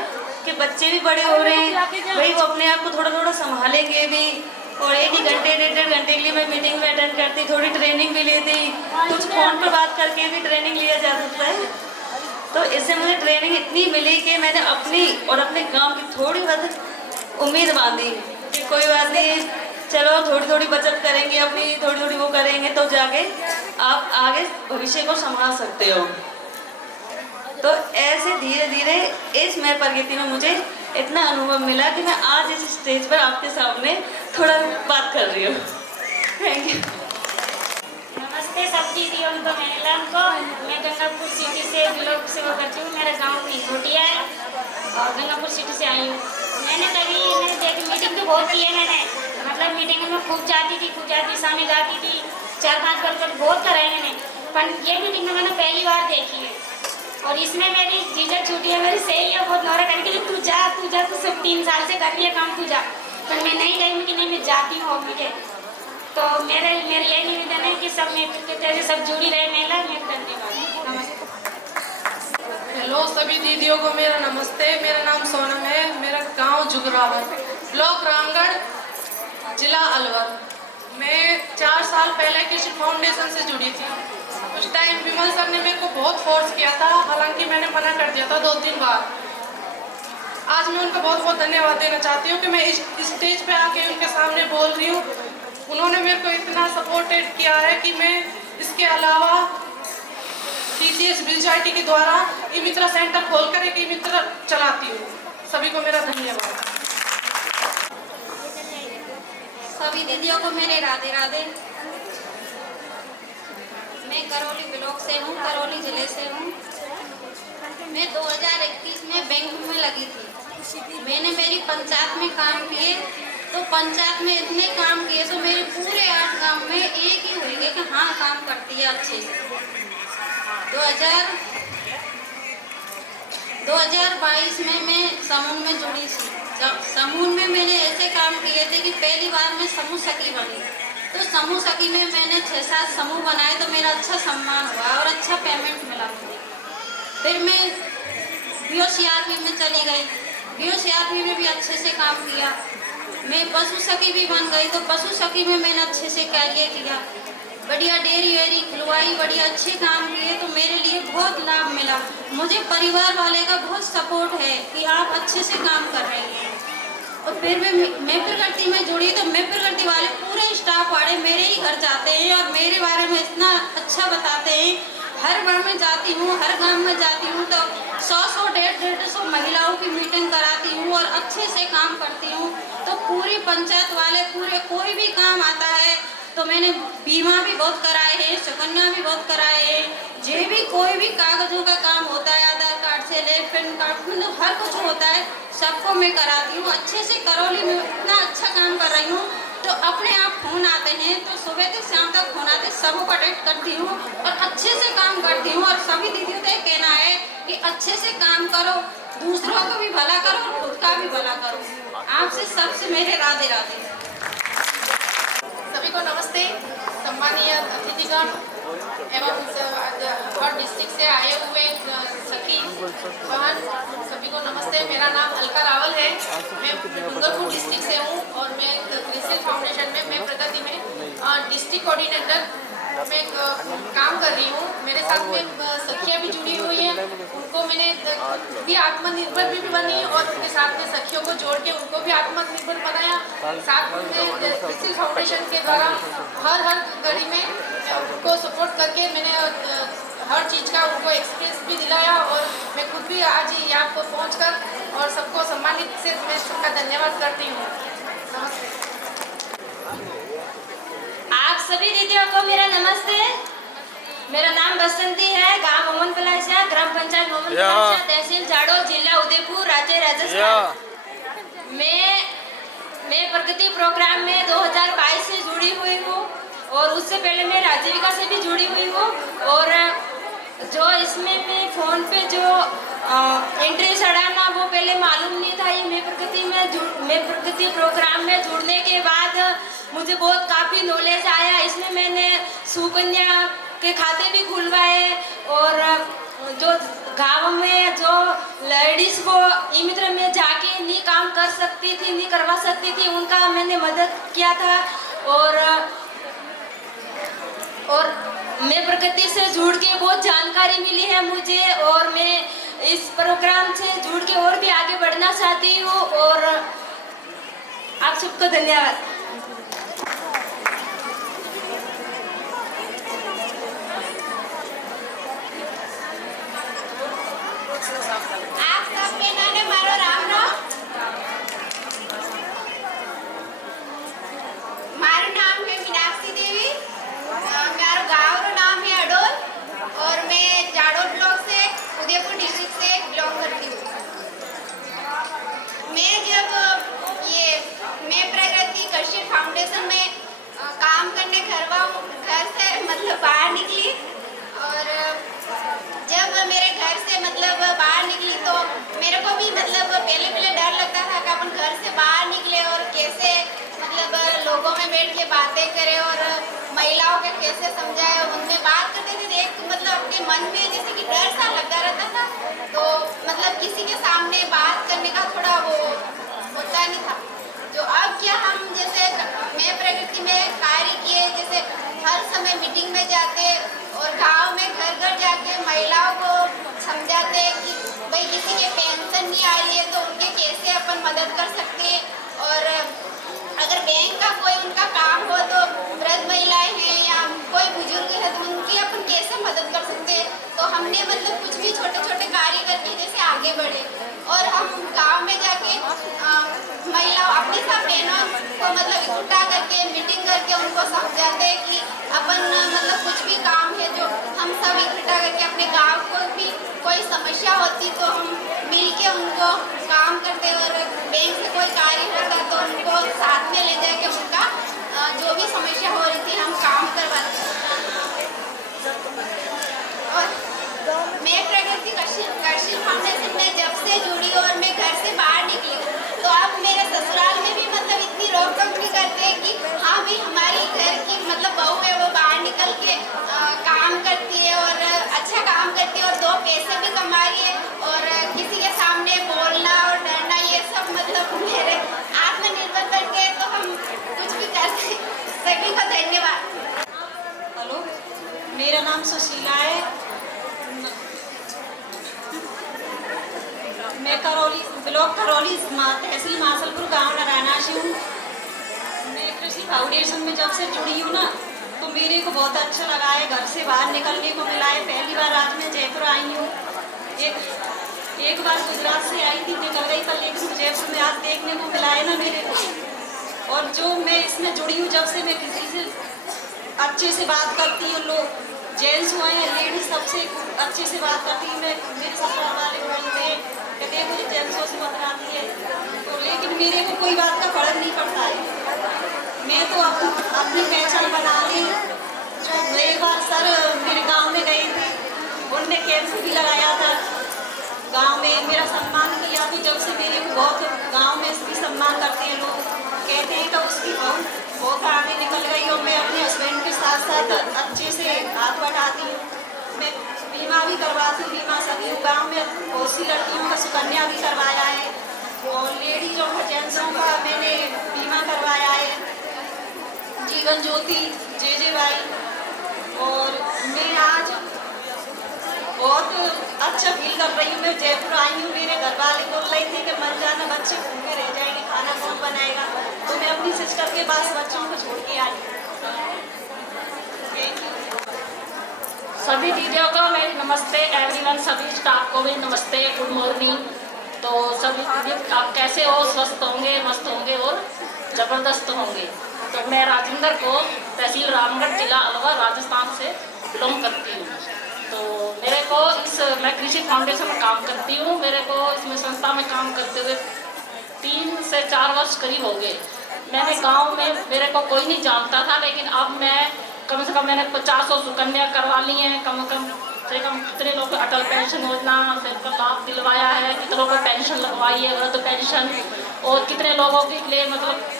कि बच्चे भी बड़े हो रहे हैं, भाई वो अपने आप को थोड़ा थोड़ा संभालेंगे भी। और 1 घंटे 1.5 घंटे के लिए मैं मीटिंग में अटेंड करती, थोड़ी ट्रेनिंग भी लेती, कुछ फ़ोन पर बात करके भी ट्रेनिंग लिया जा सकता है। तो इससे मुझे ट्रेनिंग इतनी मिली कि मैंने अपनी और अपने गांव की थोड़ी बहुत उम्मीद बांधी कि कोई बात नहीं, चलो थोड़ी थोड़ी बचत करेंगे अपनी, थोड़ी थोड़ी वो करेंगे तो जाके आप आगे भविष्य को संभाल सकते हो। तो ऐसे धीरे धीरे इस मैं प्रगति में मुझे इतना अनुभव मिला कि मैं आज इस स्टेज पर आपके सामने थोड़ा बात कर रही हूँ। Thank you. नमस्ते सब दीदियों को, महिलाओं को। मैं गंगापुर सिटी से ब्लॉक से वो करती हूँ, मेरा गांव निघोटिया है और गंगापुर सिटी से आई हूँ। मैंने देखी मीटिंग तो बहुत की है मैंने, मतलब मीटिंग में खूब जाती थी, शामिल जाती थी, 4-5 वर्कर बहुत कराए मैंने, पर ये मीटिंग में मैंने पहली बार देखी है। और इसमें मेरी झिझक छूटी है, मेरी सहेली है बहुत नौरा करके तू जा तू सब 3 साल से कर रही है काम, तू जा। पर मैं नहीं गई कि नहीं मैं जाती हूँ मुझे। तो मेरे यही निवेदन है कि सब मेरे सब जुड़ी रहे महिला। मैं धन्यवाद, नमस्ते। हेलो सभी दीदियों को मेरा नमस्ते। मेरा नाम सोनम है, मेरा गांव जुगरावर, ब्लॉक रामगढ़, जिला अलवर। मैं 4 साल पहले कृषि फाउंडेशन से जुड़ी थी। उस टाइम विमल सर ने मेरे को बहुत फोर्स किया था, हालांकि मैंने मना कर दिया था 2-3 बार। आज मैं उनका बहुत बहुत धन्यवाद देना चाहती हूँ कि मैं इस स्टेज पे आके उनके सामने बोल रही हूँ। उन्होंने मेरे को इतना सपोर्टेड किया है कि मैं इसके अलावा TCS BJIT के द्वारा ई-मित्र सेंटर खोलकर एक ई-मित्र चलाती हूँ। सभी को मेरा धन्यवाद। सभी दीदियों को मेरे राधे राधे। मैं करौली ब्लॉक से हूँ, करौली जिले से हूँ। मैं 2021 में बैंक में लगी थी। मैंने मेरी पंचायत में काम किए, तो पंचायत में इतने काम किए तो मेरे पूरे 8 गांव में एक ही हुई कि हाँ काम करती है अच्छे से। 2022 में मैं समूह में जुड़ी थी। समूह में मैंने ऐसे काम किए थे कि पहली बार मैं समूह सखी बनी, तो समूह सखी में मैंने 6-7 समूह बनाए, तो मेरा अच्छा सम्मान हुआ और अच्छा पेमेंट मिला मुझे। फिर मैं BOCRP में चली गई, BOCRP में भी अच्छे से काम किया। मैं पशु सखी भी बन गई, तो पशु सखी में मैंने अच्छे से कार्य किया, बढ़िया डेयरी वेरी खुलवाई, बढ़िया अच्छे काम किए, तो मेरे लिए बहुत लाभ मिला। मुझे परिवार वाले का बहुत सपोर्ट है कि आप अच्छे से काम कर रही हैं। और फिर मैं प्रकृति में जुड़ी, तो मैं प्रकृति वाले पूरे स्टाफ वाले मेरे ही घर जाते हैं और मेरे बारे में इतना अच्छा बताते हैं। हर गांव में जाती हूँ, हर गांव में जाती हूँ तो 100-150 महिलाओं की मीटिंग कराती हूँ और अच्छे से काम करती हूँ। तो पूरी पंचायत वाले पूरे कोई भी काम आता है तो मैंने बीमा भी बहुत कराए हैं, सुकन्या भी बहुत कराए हैं, जो भी कोई भी कागजों का काम होता है, आधार कार्ड से ले पैन कार्ड, मतलब हर कुछ होता है, सबको मैं कराती हूँ अच्छे से। करौली में इतना अच्छा काम कर रही हूँ तो अपने आप फोन आते हैं, तो सुबह से शाम तक फोन आते, सबको अटेंड करती हूँ और अच्छे से काम करती हूँ। और सभी दीदियों का कहना है कि अच्छे से काम करो, दूसरों को भी भला करो और खुद का भी भला करो। आपसे सबसे मेरे राधे राधे। सभी को नमस्ते। सम्मानीय अतिथिगण एवं हर डिस्ट्रिक्ट से आए हुए सखी बहन, सभी को नमस्ते। मेरा नाम अलका रावल है, मैं डूंगरपुर डिस्ट्रिक्ट से हूँ और मैं क्रिसिल फाउंडेशन में मैं प्रगति में डिस्ट्रिक्ट कोऑर्डिनेटर में काम कर रही हूँ। मेरे साथ में सखियाँ भी जुड़ी हुई हैं, उनको मैंने भी आत्मनिर्भर भी बनी और उनके साथ में सखियों को जोड़ के उनको भी आत्मनिर्भर बनाया। साथ में क्रिसिल फाउंडेशन के द्वारा हर घड़ी में उनको सपोर्ट करके मैंने हर चीज़ का उनको एक्सपीरियंस भी दिलाया और मैं खुद भी आज यहाँ पर पहुँचकर और सबको सम्मानित से मैं सबका धन्यवाद करती हूँ। नमस्ते। आप सभी दीदियों को मेरा नमस्ते। मेरा नाम बसंती है, गांव मोमन पलासिया, ग्राम पंचायत मोमन पलासिया, तहसील जाडो, जिला उदयपुर, राज्य राजस्थान। मैं प्रगति प्रोग्राम में 2022 से जुड़ी हुई हूँ और उससे पहले मैं आजीविका से भी जुड़ी हुई हूँ। और जो इसमें मैं फोन पे जो एंट्री चढ़ाना वो पहले मालूम नहीं था। ये मैं प्रगति प्रोग्राम में जुड़ने के बाद मुझे बहुत काफ़ी नॉलेज आया। इसमें मैंने सुकन्या के खाते भी खुलवाए और जो गांव में जो लेडीज को ई मित्र में जाके नहीं काम कर सकती थी, नहीं करवा सकती थी, उनका मैंने मदद किया था। और मैं प्रगति से जुड़ के बहुत जानकारी मिली है मुझे और मैं इस प्रोग्राम से जुड़ के और भी आगे बढ़ना चाहती हूँ। और आप सबको धन्यवाद। आप सबके नाने मारो राम राम। मारो नाम है मीनाक्षी देवी, मेरा गाँव का नाम है अडोल और मैं जाडोल ब्लॉक से उदयपुर डिस्ट्रिक्ट से बिलोंग करती हूँ। मैं प्रगति कृषि फाउंडेशन में काम करने घर से मतलब बाहर निकली और जब मेरे घर से मतलब बाहर निकली तो मेरे को भी मतलब पहले डर लगता था कि अपन घर से बाहर निकले और कैसे मतलब लोगों में बैठ के बातें करें और महिलाओं के कैसे समझाए, उनमें बात करते थे। एक मतलब अपने मन में जैसे कि डर सा लगा रहता था, तो मतलब किसी के सामने बात करने का थोड़ा वो होता नहीं था। जो अब क्या हम जैसे मैं प्रगति में कार्य किए, जैसे हर समय मीटिंग में जाते और गांव में घर जाके महिलाओं को समझाते कि भाई किसी के पेंशन नहीं आ रही है तो उनके कैसे अपन मदद कर सकते हैं। और अगर बैंक का कोई उनका काम हो तो वृद्ध महिलाएं हैं या कोई बुजुर्ग है तो उनकी अपन कैसे मदद कर सकते हैं। तो हमने मतलब कुछ भी छोटे छोटे कार्य करके जैसे आगे बढ़े और हम गांव में जाके महिलाओं अपनी सब बहनों को मतलब इकट्ठा करके मीटिंग करके उनको समझाते हैं कि अपन मतलब कुछ भी काम है जो सब इकट्ठा करके अपने गांव को भी कोई समस्या होती तो हम मिल के उनको काम करते, और बैंक से कोई कार्य होता तो उनको साथ में ले जाके उनका जो भी समस्या हो रही थी हम काम करवाते। और मैं प्रगति कृषि फाउंडेशन में जब से जुड़ी और मैं घर से बाहर निकली हूँ, तो अब मेरे ससुराल में भी मतलब इतनी रोक टोक नहीं करते हैं कि हाँ भी हमारी घर की मतलब बहू है वो बाहर निकल के काम करती है और अच्छा काम करती है और 2 पैसे भी कमा रही है, और किसी के सामने बोलना और डरना ये सब मतलब मेरे आत्मनिर्भर करके तो हम कुछ भी कर सकते। सभी को धन्यवाद। हेलो, मेरा नाम सुशीला है। मैं करौली ब्लॉक करौली तहसील मासलपुर गांव नारायणा से हूँ। मैं कृषि फाउंडेशन में जब से जुड़ी हूँ ना, तो मेरे को बहुत अच्छा लगा है। घर से बाहर निकलने को मिला है। पहली बार आज मैं जयपुर आई हूँ। एक बार गुजरात से आई थी, निकल गई पर, लेकिन जयपुर में आज देखने को मिला है ना मेरे को। और जो मैं इसमें जुड़ी हूँ, जब से मैं किसी से अच्छे से बात करती हूँ, लोग जेंट्स हुए हैं लेडीज सबसे अच्छे से बात करती हूँ। मैं मेरे ससुराल वाले बोलते हैं कहते मुझे जेंट्सों से बतलाती है, तो लेकिन मेरे को कोई बात का फर्क नहीं पड़ता है। मैं तो अपनी पहचान बना ली। एक बार सर मेरे गांव में गए थे, उनने कैंप भी लगाया था गांव में, मेरा सम्मान किया। तो जब से मेरे को बहुत गांव में भी सम्मान करते हैं लोग, कहते हैं तो उसकी बहुत आगे निकल गई। और मैं अपने हस्बैंड के साथ साथ अच्छे से हाथ बढ़ाती हूँ। मैं बीमा भी करवाती हूँ, बीमा सभी गाँव में बहुत सी लड़कियों का सुकन्या भी करवाया है, और लेडीज और जेंट्सों का मैंने बीमा करवाया है, जीवन ज्योति JJY। और मैं आज बहुत अच्छा फील कर रही हूँ। मैं जयपुर आई हूँ, मेरे घर वाले बोल रहे थे कि मन जाना, बच्चे भूखे रह जाएंगे, खाना कौन बनाएगा, तो मैं अपनी सिस्टर के पास बच्चों को छोड़ के आई। सभी दीदियों को मेरी नमस्ते, एवरीवन, सभी स्टाफ को भी नमस्ते, गुड मॉर्निंग। तो सभी दीदी आप कैसे हो? स्वस्थ होंगे, मस्त होंगे और ज़बरदस्त होंगे। तो मैं राजेंद्र को तहसील रामगढ़, जिला अलवर, राजस्थान से बिलोंग करती हूँ। तो मेरे को मैं कृषि फाउंडेशन में काम करती हूँ। मेरे को इसमें संस्था में काम करते हुए 3 से 4 वर्ष करीब हो गए। मैंने गाँव में मेरे को कोई नहीं जानता था, लेकिन अब मैं कम से कम मैंने 50 सुकन्या करवा ली हैं। कम से कम कितने लोगों को अटल पेंशन योजना का लाभ दिलवाया है, कितने लोगों को पेंशन लगवाई है, वृद्ध पेंशन, और कितने लोगों के लिए मतलब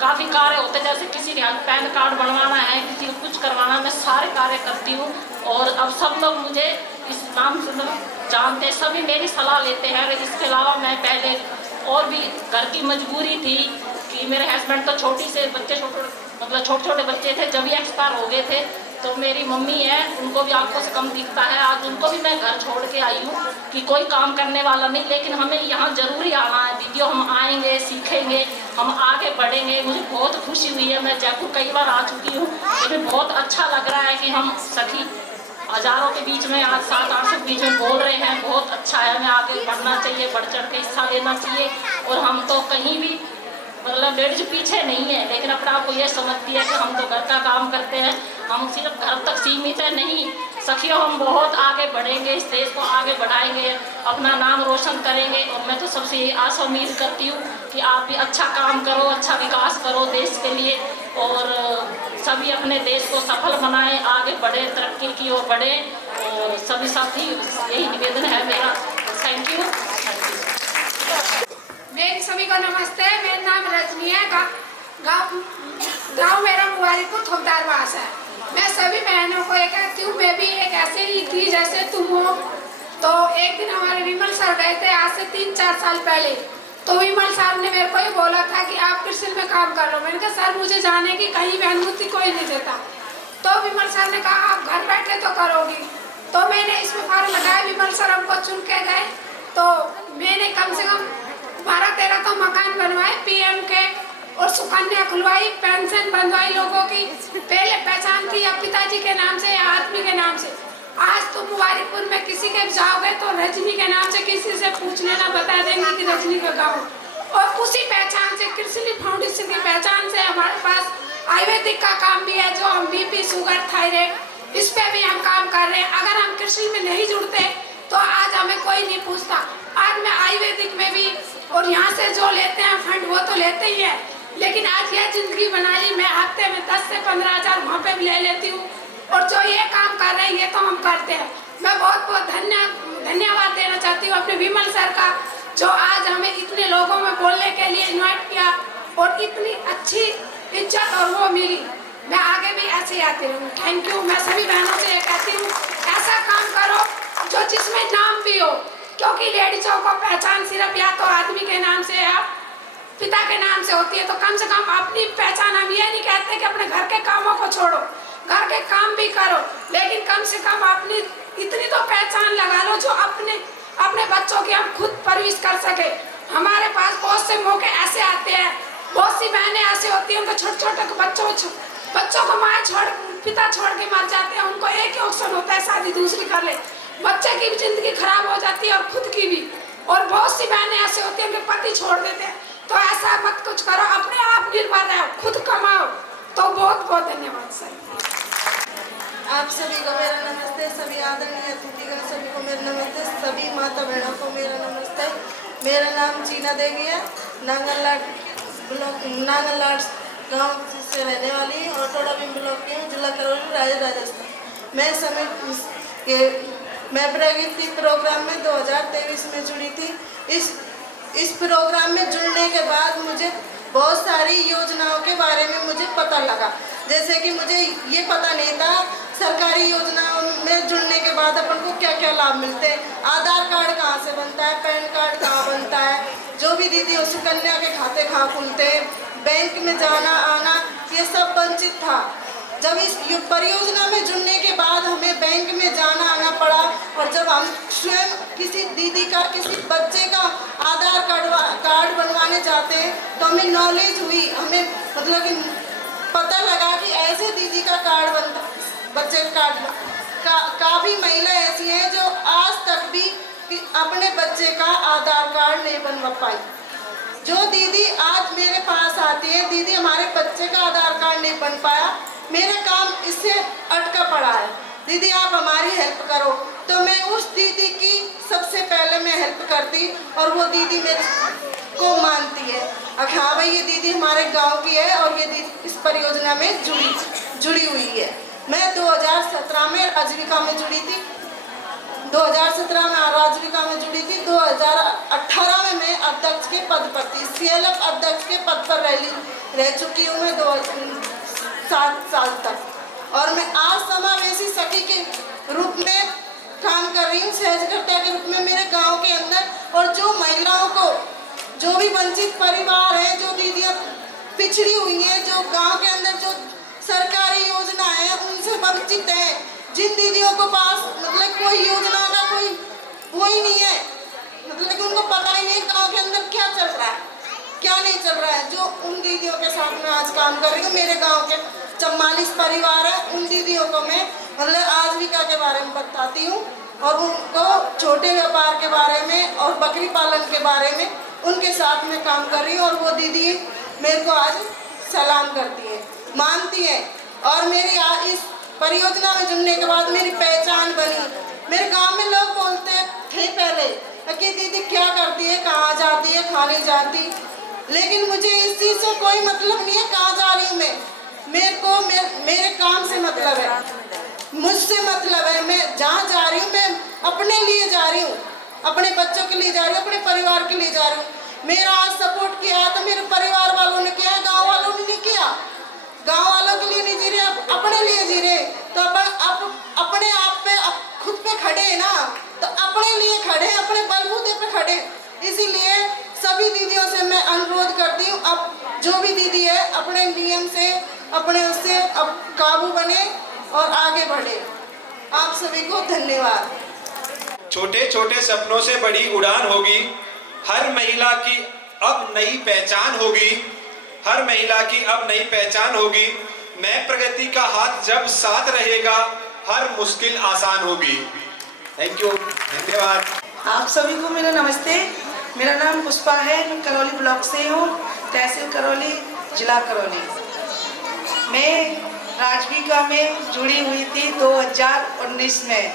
काफ़ी कार्य होते हैं। जैसे किसी के पैन कार्ड बनवाना है, किसी को कुछ करवाना, मैं सारे कार्य करती हूँ। और अब सब लोग मुझे इस नाम से जानते हैं, सभी मेरी सलाह लेते हैं। इसके अलावा मैं पहले और भी घर की मजबूरी थी कि मेरे हस्बैंड तो छोटी से बच्चे छोटे छोटे बच्चे थे, जब भी एक्सपायर हो गए थे। तो मेरी मम्मी है, उनको भी आंखों से कम दिखता है। आज उनको भी मैं घर छोड़ के आई हूँ कि कोई काम करने वाला नहीं, लेकिन हमें यहाँ ज़रूरी आना है दीदियों। हम आएंगे, सीखेंगे, हम आगे बढ़ेंगे। मुझे बहुत खुशी हुई है। मैं जयपुर कई बार आ चुकी हूँ, लेकिन बहुत अच्छा लग रहा है कि हम सखी हजारों के बीच में आज 700-800 के बीच में बोल रहे हैं। बहुत अच्छा है, हमें आगे बढ़ना चाहिए, बढ़ चढ़ के हिस्सा लेना चाहिए। और हम तो कहीं भी मतलब लेडीज पीछे नहीं है, लेकिन अपने आप को ये समझती है कि हम तो घर का काम करते हैं, हम सिर्फ घर तक सीमित है। नहीं सखियों, हम बहुत आगे बढ़ेंगे, इस देश को आगे बढ़ाएंगे, अपना नाम रोशन करेंगे। और मैं तो सबसे यही आशा उम्मीद करती हूँ कि आप भी अच्छा काम करो, अच्छा विकास करो देश के लिए, और सभी अपने देश को सफल बनाएं, आगे बढ़े, तरक्की की ओर बढ़े। और सभी साथी यही निवेदन है मेरा। Thank you. मेरी सभी को नमस्ते। मेरा नाम रजनी है। गाँव मेरा मुबारकपुर थोकदारवास है। मैं सभी बहनों को ये कहती हूँ, मैं भी एक ऐसे ही थी जैसे तुम हो। तो एक दिन हमारे विमल सर गए थे आज से 3-4 साल पहले। तो विमल सर ने मेरे को ही बोला था कि आप कृषि में काम कर लो। मैंने कहा सर मुझे जाने की कहीं भी अनुमति कोई नहीं देता। तो विमल सर ने कहा आप घर बैठे तो करोगी। तो मैंने इसमें फॉर्म लगाया, विमल सर हमको चुन के गए। तो मैंने कम से कम 12-13 तो मकान बनवाए, PM के, और सुकन्या खुलवाई, पेंशन बनवाई लोगों की। पहले पहचान की या पिताजी के नाम से या आदमी के नाम से। आज तो मुबारकपुर में किसी के जाओगे तो रजनी के नाम से किसी से पूछ लेना, बता देंगे कि रजनी का गाँव। और उसी पहचान से कृषि फाउंडेशन की पहचान से हमारे पास आयुर्वेदिक का काम भी है, जो हम BP, शुगर, थायराइड, इस पे भी हम काम कर रहे हैं। अगर हम कृषि में नहीं जुड़ते तो आज हमें कोई नहीं पूछता। आज मैं आयुर्वेदिक में भी और यहाँ से जो लेते हैं फंड वो तो लेते ही है, लेकिन आज यह जिंदगी बना ली मैं हफ्ते में 10 से 15 हज़ार वहाँ पे भी ले लेती हूँ, और जो ये काम कर रहे हैं ये तो हम करते हैं। मैं बहुत बहुत धन्यवाद देना चाहती हूँ अपने विमल सर का, जो आज हमें इतने लोगों में बोलने के लिए इन्वाइट किया और इतनी अच्छी इज्जत और वो मिली। मैं आगे भी ऐसे ही आती रहूँ। Thank you. मैं सभी बहनों से ये कहती हूँ ऐसा काम करो जो जिसमें नाम भी हो, क्योंकि लेडीजों को पहचान सिर्फ या तो आदमी के नाम से या पिता के नाम से होती है, तो कम से कम अपनी पहचान। हम ये नहीं कहते कि अपने घर के कामों को छोड़ो, घर के काम भी करो, लेकिन कम से कम अपनी इतनी तो पहचान लगा लो जो अपने बच्चों की हम खुद परवरिश कर सके। हमारे पास बहुत से मौके ऐसे आते हैं, बहुत सी बहनें ऐसे होती हैं उनको छोटे छोटे बच्चों को पिता छोड़ के मर जाते हैं, उनको एक ही ऑप्शन होता है शादी दूसरी कर ले, बच्चे की भी जिंदगी खराब हो जाती है और खुद की भी। और बहुत सी बहनें ऐसे होती हैं कि पति छोड़ देते हैं। तो ऐसा मत कुछ करो, अपने आप निर्भर रहो, खुद कमाओ। तो बहुत बहुत धन्यवाद सर। आप सभी को मेरा नमस्ते, सभी आदरणीय अतिथिगण सभी को मेरा नमस्ते, सभी माता बहनों को मेरा नमस्ते। मेरा नाम चीना देवी है, नांगललाड गांव से रहने वाली और टोडाभीम ब्लॉक की हूँ, जिला करौली, राजस्थान। मैं प्रगति प्रोग्राम में 2023 में जुड़ी थी। इस प्रोग्राम में जुड़ने के बाद मुझे बहुत सारी योजनाओं के बारे में मुझे पता लगा। जैसे कि मुझे ये पता नहीं था सरकारी योजनाओं में जुड़ने के बाद अपन को क्या क्या लाभ मिलते हैं, आधार कार्ड कहाँ से बनता है, पैन कार्ड कहाँ बनता है, जो भी दीदी सुकन्या के खाते कहाँ खुलते हैं, बैंक में जाना आना, ये सब वंचित था। जब इस परियोजना में जुड़ने के बाद हमें बैंक में जाना आना पड़ा, और जब हम स्वयं किसी दीदी का किसी बच्चे का आधार कार्ड बनवाने जाते हैं तो हमें नॉलेज हुई, हमें मतलब कि पता लगा कि ऐसे दीदी का कार्ड बनता, बच्चे का काफ़ी महिला ऐसी हैं जो आज तक भी अपने बच्चे का आधार कार्ड नहीं बनवा पाई। जो दीदी आज मेरे पास आती है, दीदी हमारे बच्चे का आधार कार्ड नहीं बन पाया, मेरा काम इससे अटका पड़ा है, दीदी आप हमारी हेल्प करो, तो मैं उस दीदी की सबसे पहले मैं हेल्प करती और वो दीदी मेरे को मानती है। हाँ भाई ये दीदी हमारे गांव की है और ये दीदी इस परियोजना में जुड़ी हुई है। मैं 2017 में आजीविका में जुड़ी थी, 2017 में आजीविका में जुड़ी थी। 2018 में मैं अध्यक्ष के पद पर थी, CLF अध्यक्ष के पद पर रह चुकी हूँ मैं 7 साल तक, और मैं आज समावेशी सखी के रूप में काम कर रही हूँ, सहजकर्ता के रूप में मेरे गांव के अंदर। और जो महिलाओं को, जो भी वंचित परिवार है, जो दीदियाँ पिछड़ी हुई हैं, जो गांव के अंदर जो सरकारी योजना है उनसे वंचित है, जिन दीदियों को पास मतलब कोई योजना का कोई नहीं है, मतलब कि उनको पता ही नहीं गांव के अंदर क्या चल रहा है क्या नहीं चल रहा है, जो उन दीदियों के साथ में आज काम कर रही हूँ। मेरे गांव के 44 परिवार है, उन दीदियों को मैं मतलब आजीविका के बारे में बताती हूँ और उनको छोटे व्यापार के बारे में और बकरी पालन के बारे में उनके साथ में काम कर रही हूँ। और वो दीदी मेरे को आज सलाम करती है, मानती है, और मेरी आज इस परियोजना में जुड़ने के बाद मेरी पहचान बनी। मेरे गांव में लोग बोलते थे पहले कि दीदी क्या करती है, कहाँ जाती है, खाने जाती, लेकिन मुझे इस चीज़ से कोई मतलब नहीं है कहाँ जा रही हूँ मैं। मेरे को मेरे काम से मतलब है, मुझसे मतलब है। मैं जहाँ जा रही हूँ मैं अपने लिए जा रही हूँ, अपने बच्चों के लिए जा रही हूँ, अपने परिवार के लिए जा रही हूँ। मेरा आज सपोर्ट किया है तो मेरे परिवार वालों ने किया है, गाँव वालों ने नहीं किया। गाँव वालों के लिए नहीं जी रहे, अपने लिए जी रहे। तो अपने आप पे खुद पे खड़े हैं ना, तो अपने लिए खड़े, अपने बलबूते पे खड़े। इसीलिए सभी दीदियों से मैं अनुरोध करती हूँ, अब जो भी दीदी है अपने नियम से, अपने उससे अब काबू बने और आगे बढ़े। आप सभी को धन्यवाद। छोटे छोटे सपनों से बड़ी उड़ान होगी, हर महिला की अब नई पहचान होगी, हर महिला की अब नई पहचान होगी। मैं प्रगति का हाथ जब साथ रहेगा, हर मुश्किल आसान होगी। थैंक यू, धन्यवाद। आप सभी को मेरा नमस्ते। मेरा नाम पुष्पा है, मैं करौली ब्लॉक से हूँ, तहसील करौली, जिला करौली। मैं राजविका में जुड़ी हुई थी 2019 में।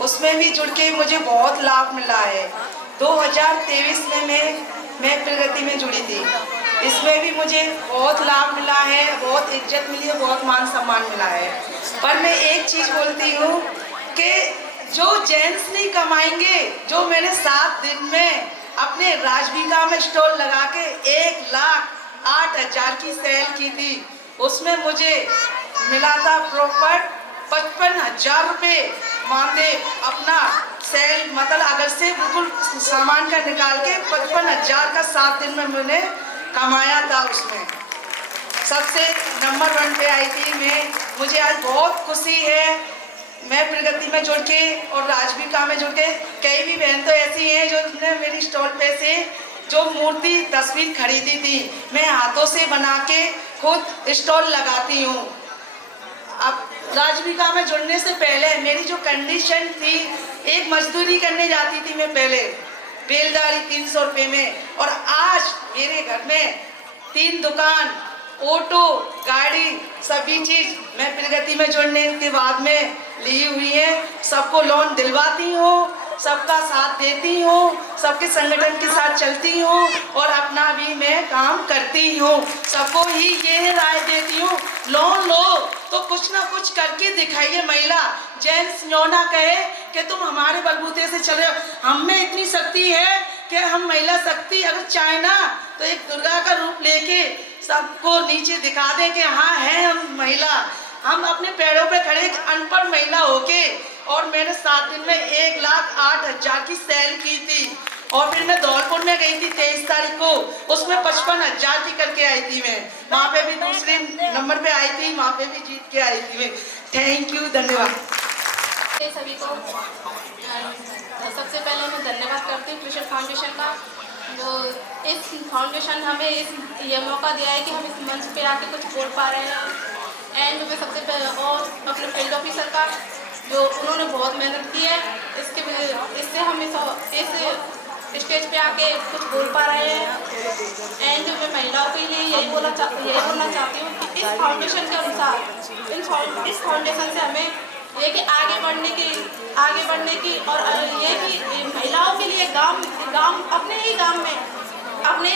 उसमें भी जुड़ के मुझे बहुत लाभ मिला है। 2023 में मैं प्रगति में जुड़ी थी, इसमें भी मुझे बहुत लाभ मिला है, बहुत इज्जत मिली है, बहुत मान सम्मान मिला है। पर मैं एक चीज़ बोलती हूँ कि जो जेंट्स नहीं कमाएंगे, जो मैंने 7 दिन में अपने राजविका में स्टॉल लगा के 1,08,000 की सेल की थी, उसमें मुझे मिला था प्रॉपर 55,000 रुपये मानदेय। अपना सेल मतलब अगर से बिल्कुल सामान का निकाल के 55,000 का 7 दिन में मैंने कमाया था। उसमें सबसे नंबर 1 पे आई थी मैं। मुझे आज बहुत खुशी है मैं प्रगति में जुड़ के और राजविका में जुड़ के। कई भी बहन तो ऐसी हैं जो ने मेरी स्टॉल पे से जो मूर्ति तस्वीर खरीदी थी, मैं हाथों से बना के खुद स्टॉल लगाती हूँ। अब राजविका में जुड़ने से पहले मेरी जो कंडीशन थी, एक मजदूरी करने जाती थी मैं पहले, बेलदारी 300 रुपये में, और आज मेरे घर में 3 दुकान, ऑटो, गाड़ी, सभी चीज मैं प्रगति में जुड़ने के बाद में ली हुई है। सबको लोन दिलवाती हूँ, सबका साथ देती हूँ, सबके संगठन के साथ चलती हूँ और अपना भी मैं काम करती हूँ। सबको ही ये राय देती हूँ, लोन लो तो कुछ ना कुछ करके दिखाइए। महिला जेंट्स यूँ ना कहे कि तुम हमारे बलबूते से चले। हम में इतनी शक्ति है कि हम महिला शक्ति अगर चाहे ना तो एक दुर्गा का रूप लेके सबको नीचे दिखा दें कि हाँ है हम महिला। हम अपने पैरों पे खड़े एक अनपढ़ महिला होके, और मैंने 7 दिन में 1,08,000 की सेल की थी। और फिर मैं धौलपुर में गई थी 23 तारीख को, उसमें 55,000 की करके आई थी मैं। वहाँ पे भी दूसरे नंबर पे आई थी, वहाँ पे भी जीत के आई थी मैं। थैंक यू, धन्यवाद सभी को। सबसे पहले मैं धन्यवाद करती हूँ कृषि फाउंडेशन का, जो इस फाउंडेशन हमें ये मौका दिया है कि हम इस मंच पे आके कुछ बोल पा रहे हैं। एंड मैं सबसे पहले और अपने फील्ड ऑफिसर का, जो उन्होंने बहुत मेहनत की है, इससे हम इस स्टेज पे आके कुछ बोल पा रहे हैं। एंड मैं महिलाओं के लिए यही बोलना चाहती हूँ कि इस फाउंडेशन के अनुसार इस फाउंडेशन से हमें ये कि आगे बढ़ने की और ये कि महिलाओं के लिए गांव अपने ही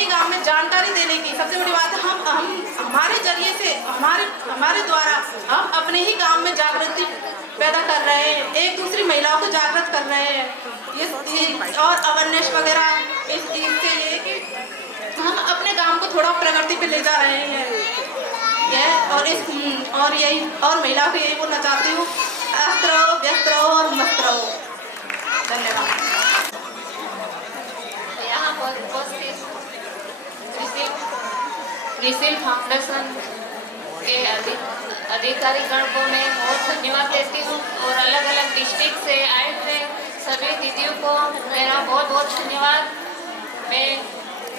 गांव में जानकारी देने की सबसे बड़ी बात है। हम हमारे जरिए से हमारे द्वारा हम अपने ही गांव में जागृति पैदा कर रहे हैं, एक दूसरी महिलाओं को जागृत कर रहे हैं। ये और अवेयरनेस वगैरह इस चीज़ के लिए कि हम अपने गांव को थोड़ा प्रगति पे ले जा रहे हैं। और महिलाओं को यही बोलना चाहती हूँ, अस्त रहो, व्यस्त रहो और मस्त रहो। धन्यवाद। यहाँ पर उपस्थित कृषि फाउंडेशन के अधिकारीगण को मैं बहुत धन्यवाद देती हूँ, और अलग अलग डिस्ट्रिक्ट से आए हुए सभी दीदियों को मेरा बहुत बहुत धन्यवाद।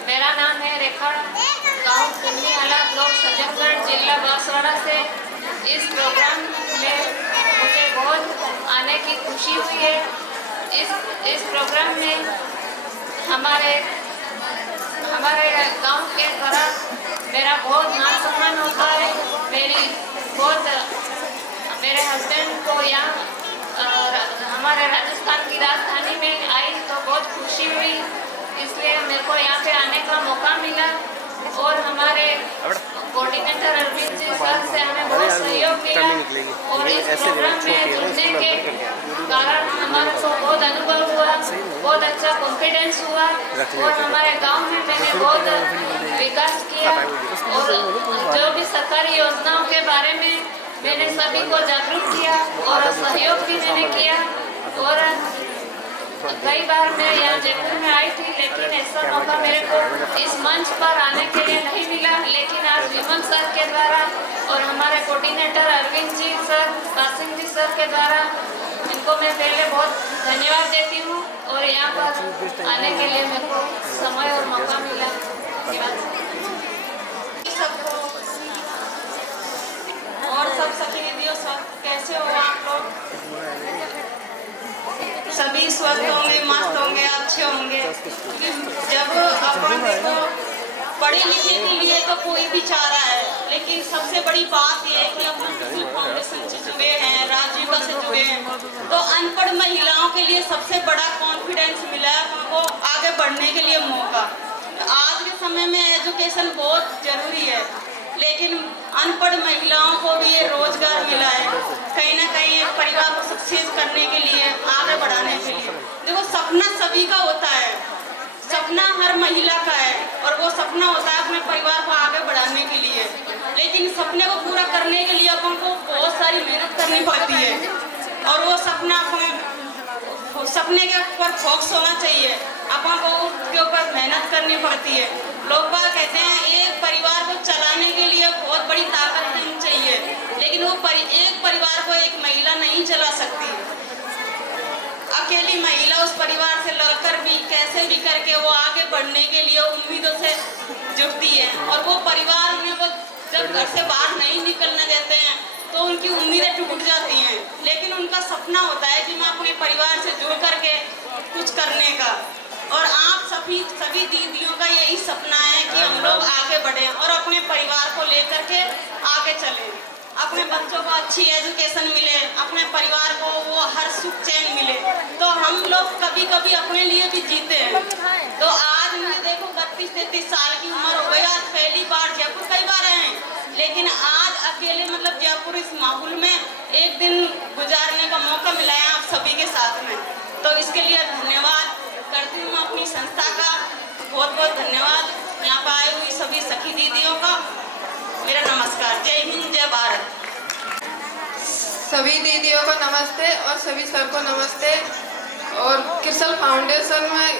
मेरा नाम है रेखा, गांव कुन्नीवाला, ब्लॉक सज्जनगढ़, जिला बांसवाड़ा से। इस प्रोग्राम में मुझे बहुत आने की खुशी हुई है। इस प्रोग्राम में हमारे गांव के द्वारा मेरा बहुत मान सम्मान होता है। मेरे हस्बैंड को यहाँ हमारे राजस्थान की राजधानी में आई तो बहुत खुशी हुई, इसलिए मेरे को यहाँ पे आने का मौका मिला। और हमारे कोऑर्डिनेटर अरविंद जी सर से हमें बहुत सहयोग मिला, और इस प्रोग्राम में जुड़ने के कारण हमारे को बहुत अनुभव हुआ, बहुत अच्छा कॉन्फिडेंस हुआ, और हमारे गांव में मैंने बहुत विकास किया। और जो भी सरकारी योजनाओं के बारे में मैंने सभी को जागरूक किया और सहयोग भी मैंने किया। और कई बार मैं यहाँ जयपुर में आई थी, लेकिन ऐसा मौका मेरे को इस मंच पर आने के लिए नहीं मिला। लेकिन आज विमल सर के द्वारा और हमारे कोऑर्डिनेटर अरविंद जी सर, कासिम जी सर के द्वारा इनको मैं पहले बहुत धन्यवाद देती हूँ, और यहाँ पर आने के लिए मेरे को समय और मौका मिला। धन्यवाद। और सब सखी दीदियों, सब कैसे हो आप लोग? सभी स्वस्थ होंगे, मस्त होंगे, अच्छे होंगे। जब अपन देखो पढ़े लिखे के लिए तो कोई भी चाह रहा है, लेकिन सबसे बड़ी बात यह है कि हम कृषि फाउंडेशन से जुड़े हैं, राजविका से जुड़े हैं, तो अनपढ़ महिला लिए सबसे बड़ा कॉन्फिडेंस मिला है उनको आगे बढ़ने के लिए मौका। आज के समय में एजुकेशन बहुत ज़रूरी है, लेकिन अनपढ़ महिलाओं को भी ये रोजगार मिला है कहीं ना कहीं एक परिवार को सक्सेस करने के लिए, आगे बढ़ाने के लिए। देखो सपना सभी का होता है, सपना हर महिला का है और वो सपना होता है अपने परिवार को आगे बढ़ाने के लिए, लेकिन सपने को पूरा करने के लिए अपन को बहुत सारी मेहनत करनी पड़ती है और वो सपना अपने सपने के ऊपर फोकस होना चाहिए, अपन को उसके ऊपर मेहनत करनी पड़ती है। लोग बात कहते हैं एक परिवार को चलाने के लिए बहुत बड़ी ताकत नहीं चाहिए, लेकिन वो एक परिवार को एक महिला नहीं चला सकती। अकेली महिला उस परिवार से लड़कर भी कैसे भी करके वो आगे बढ़ने के लिए उम्मीदों से जुड़ती है और वो परिवार उन्हें वो जब घर से बाहर नहीं निकलने देते हैं तो उनकी उम्मीदें टूट जाती हैं, लेकिन उनका सपना होता है कि मैं अपने परिवार से जुड़ करके कुछ करने का। और आप सभी दीदियों का यही सपना है कि हम लोग आगे बढ़ें और अपने परिवार को लेकर के आगे चलें, अपने बच्चों को अच्छी एजुकेशन मिले, अपने परिवार को वो हर सुख चैन मिले। तो हम लोग कभी कभी अपने लिए भी जीते हैं। तो आज मुझे देखो 32-33 साल की उम्र हो गई, आज पहली बार जयपुर कई बार आए हैं, लेकिन आज अकेले मतलब जयपुर इस माहौल में एक दिन गुजारने का मौका मिला है आप सभी के साथ में। तो इसके लिए धन्यवाद करती हूँ अपनी संस्था का, बहुत बहुत धन्यवाद यहाँ पर आए हुई सभी सखी दीदियों का। मेरा नमस्कार, जय हिंद जय भारत। सभी दीदियों को नमस्ते और सभी सर को नमस्ते। और क्रिसल फाउंडेशन में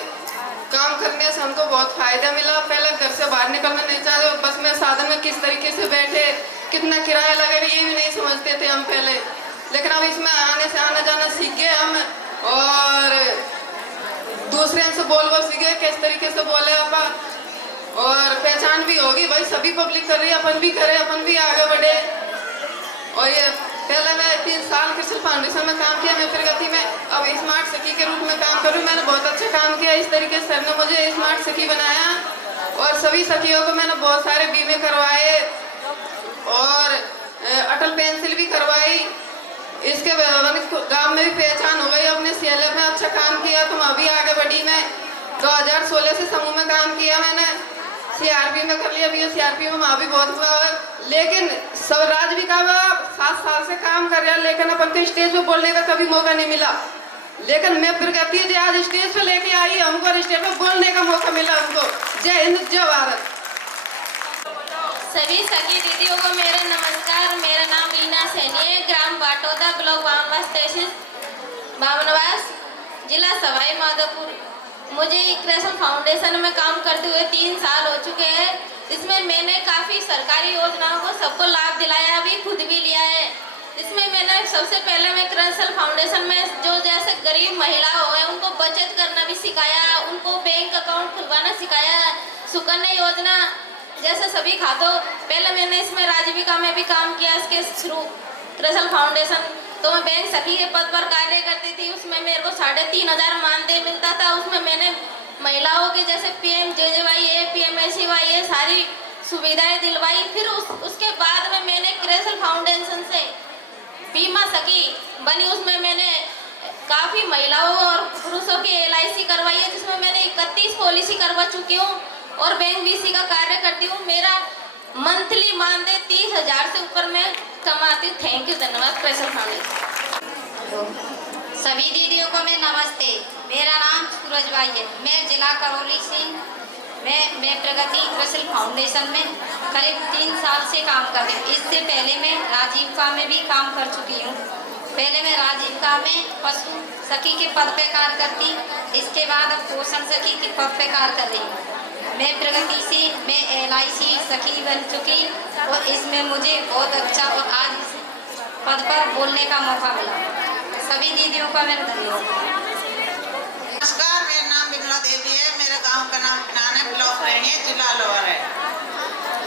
काम करने से हमको बहुत फायदा मिला। पहले घर से बाहर निकलना नहीं चाहते, बस में साधन में किस तरीके से बैठे, कितना किराया लगेगा ये भी नहीं समझते थे हम पहले, लेकिन अब इसमें आने से आना जाना सीख गए हम और दूसरे से बोल सीख गए किस तरीके से बोले अपन, और पहचान भी होगी भाई सभी पब्लिक कर रही है, अपन भी करें, अपन भी आगे बढ़े। और ये पहले मैं 3 साल क्रिसल फाउंडेशन में काम किया, मैं प्रगति में अब स्मार्ट सखी के रूप में काम कर रही हूँ। मैंने बहुत अच्छा काम किया, इस तरीके से सर ने मुझे स्मार्ट सखी बनाया और सभी सखियों को मैंने बहुत सारे बीमे करवाए और अटल पेंसिल भी करवाई। इसके गांव में भी पहचान हो गई, अपने CLF में अच्छा काम किया तो मैं अभी आगे बढ़ी। मैं 2016 से समूह में काम किया, मैंने CRP में कर लिया, अभी CRP में वहाँ भी बहुत हुआ, लेकिन स्वराज भी का 7 साल से काम कर रहा है, लेकिन अपन को स्टेज पे बोलने का कभी मौका नहीं मिला। लेकिन मैं प्रगति जी आज स्टेज पे लेके आई, हमको स्टेज पे बोलने का मौका मिला हमको। जय हिंद जय भारत। सभी सखी दीदियों को मेरा नमस्कार। मेरा नाम लीना सैनी है, ग्राम बाटोदा, ब्लॉक बामनवास, तहसील बामनवास, जिला सवाई माधोपुर। मुझे क्रिसल फाउंडेशन में काम करते हुए 3 साल हो चुके हैं। इसमें मैंने काफ़ी सरकारी योजनाओं को सबको लाभ दिलाया, अभी खुद भी लिया है। इसमें मैंने सबसे पहले मैं क्रिसल फाउंडेशन में जो जैसे गरीब महिला हुए उनको बचत करना भी सिखाया, उनको बैंक अकाउंट खुलवाना सिखाया, सुकन्या योजना जैसे सभी खातों। पहले मैंने इसमें राजीविका में भी काम किया इसके थ्रू क्रिसल फाउंडेशन। तो मैं बैंक सखी के पद पर कार्य करती थी, उसमें मेरे को 3500 मानदेय मिलता था। उसमें मैंने महिलाओं के जैसे PMJJY, PMSCY ये सारी सुविधाएं दिलवाई। फिर उसके बाद में मैंने क्रिसल फाउंडेशन से बीमा सखी बनी, उसमें मैंने काफ़ी महिलाओं और पुरुषों की LIC करवाई है, जिसमें मैंने 31 पॉलिसी करवा चुकी हूँ और बैंक BC का कार्य करती हूँ। मेरा मंथली मानदेय 30,000 से ऊपर मैं कमाती हूँ। थैंक यू, धन्यवाद क्रिसल फाउंडेशन। सभी दीदियों को मैं नमस्ते। मेरा नाम सूरजबाई है, मैं जिला करौली से मैं प्रगति क्रिसल फाउंडेशन में करीब 3 साल से काम कर रही हूँ। इससे पहले मैं राजीविका में भी काम कर चुकी हूँ। पहले मैं राजीविका में पशु सखी के पद पे कार्य करती, इसके बाद अब पोषण सखी के पद पे कार्य कर रही हूँ। मैं प्रगति से मैं LIC सखी बन चुकी और इसमें मुझे बहुत अच्छा और आज इस पद पर बोलने का मौका मिला। सभी दीदियों का मेरा धन्यवाद। नमस्कार, मेरा नाम विमला देवी है, मेरे गांव का नाम पिनान है, ब्लॉक रही है, जिला अलवर है।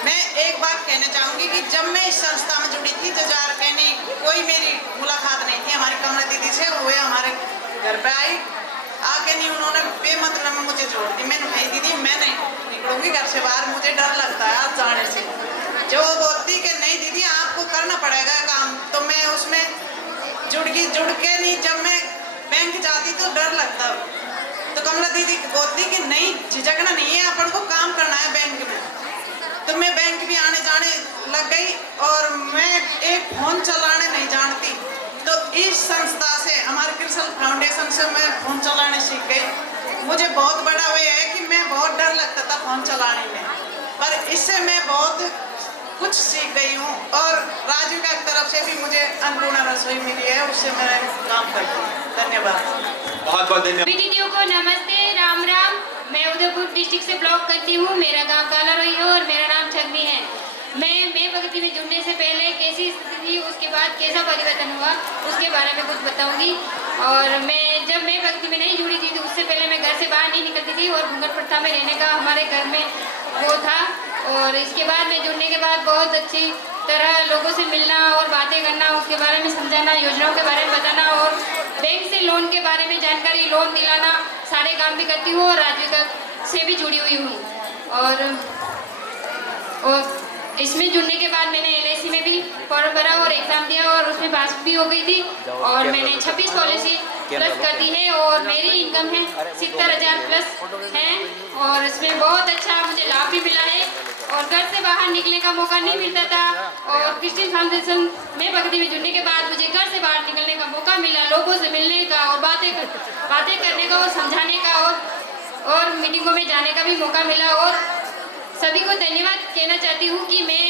मैं एक बात कहना चाहूँगी कि जब मैं इस संस्था में जुड़ी थी तो जार कहने कोई मेरी मुलाकात नहीं थी। हमारी कमला दीदी से वो हमारे घर पे आई, आके नहीं उन्होंने बेमतलब में मुझे जोड़ दी। मैंने कही दीदी मैं नहीं निकलूंगी घर से बाहर, मुझे डर लगता है आज जाने से। जो वो बोलती कि नहीं दीदी आपको करना पड़ेगा काम, तो मैं उसमें जुड़ के नहीं। जब मैं बैंक जाती तो डर लगता। तो कमला दीदी बोलती कि नहीं, झिझकना नहीं है, अपन को काम करना है बैंक में। तो मैं बैंक भी आने जाने लग गई और मैं एक फोन चलाने नहीं जानती। तो इस संस्था से, हमारे क्रिसल फाउंडेशन से मैं फोन चलाने सीख गई। मुझे बहुत बड़ा वे है कि मैं बहुत डर लगता था फोन चलाने में, पर इससे मैं बहुत कुछ सीख गई हूँ। और राजू की तरफ से भी मुझे अन्नपूर्णा रसोई मिली है, उससे मैं काम करती हूँ। धन्यवाद, बहुत बहुत धन्यवाद। दीदियों को नमस्ते, राम राम। मैं उदयपुर डिस्ट्रिक्ट से ब्लॉग करती हूँ। मेरा गांव काला रोही है और मेरा नाम छगनी है। मैं प्रगति में जुड़ने से पहले कैसी स्थिति थी, उसके बाद कैसा परिवर्तन हुआ, उसके बारे में कुछ बताऊंगी। और जब मैं प्रगति में नहीं जुड़ी थी तो उससे पहले मैं घर से बाहर नहीं निकलती थी और घूंघट प्रथा में रहने का हमारे घर में वो था। और इसके बाद मैं जुड़ने के बाद बहुत अच्छी तरह लोगों से मिलना और बातें करना, उसके बारे में समझाना, योजनाओं के बारे में बताना और बैंक से लोन के बारे में जानकारी, लोन दिलाना, सारे काम भी करती हूँ। और आजीविका से भी जुड़ी हुई हूँ। और इसमें जुड़ने के बाद मैंने LIC में भी फॉर्म भरा और एग्ज़ाम दिया और उसमें पास भी हो गई थी। और मैंने 26 पॉलिसी प्लस कर दी है और मेरी इनकम है 70,000 प्लस है। और इसमें बहुत अच्छा मुझे लाभ भी मिला है और घर से बाहर निकलने का मौका नहीं मिलता था। और क्रिस्चियन फाउंडेशन में भक्ति में जुड़ने के बाद मुझे घर से बाहर निकलने का मौका मिला, लोगों से मिलने का और बातें करने का और समझाने का और मीटिंगों में जाने का भी मौका मिला। और सभी को धन्यवाद कहना चाहती हूँ कि मैं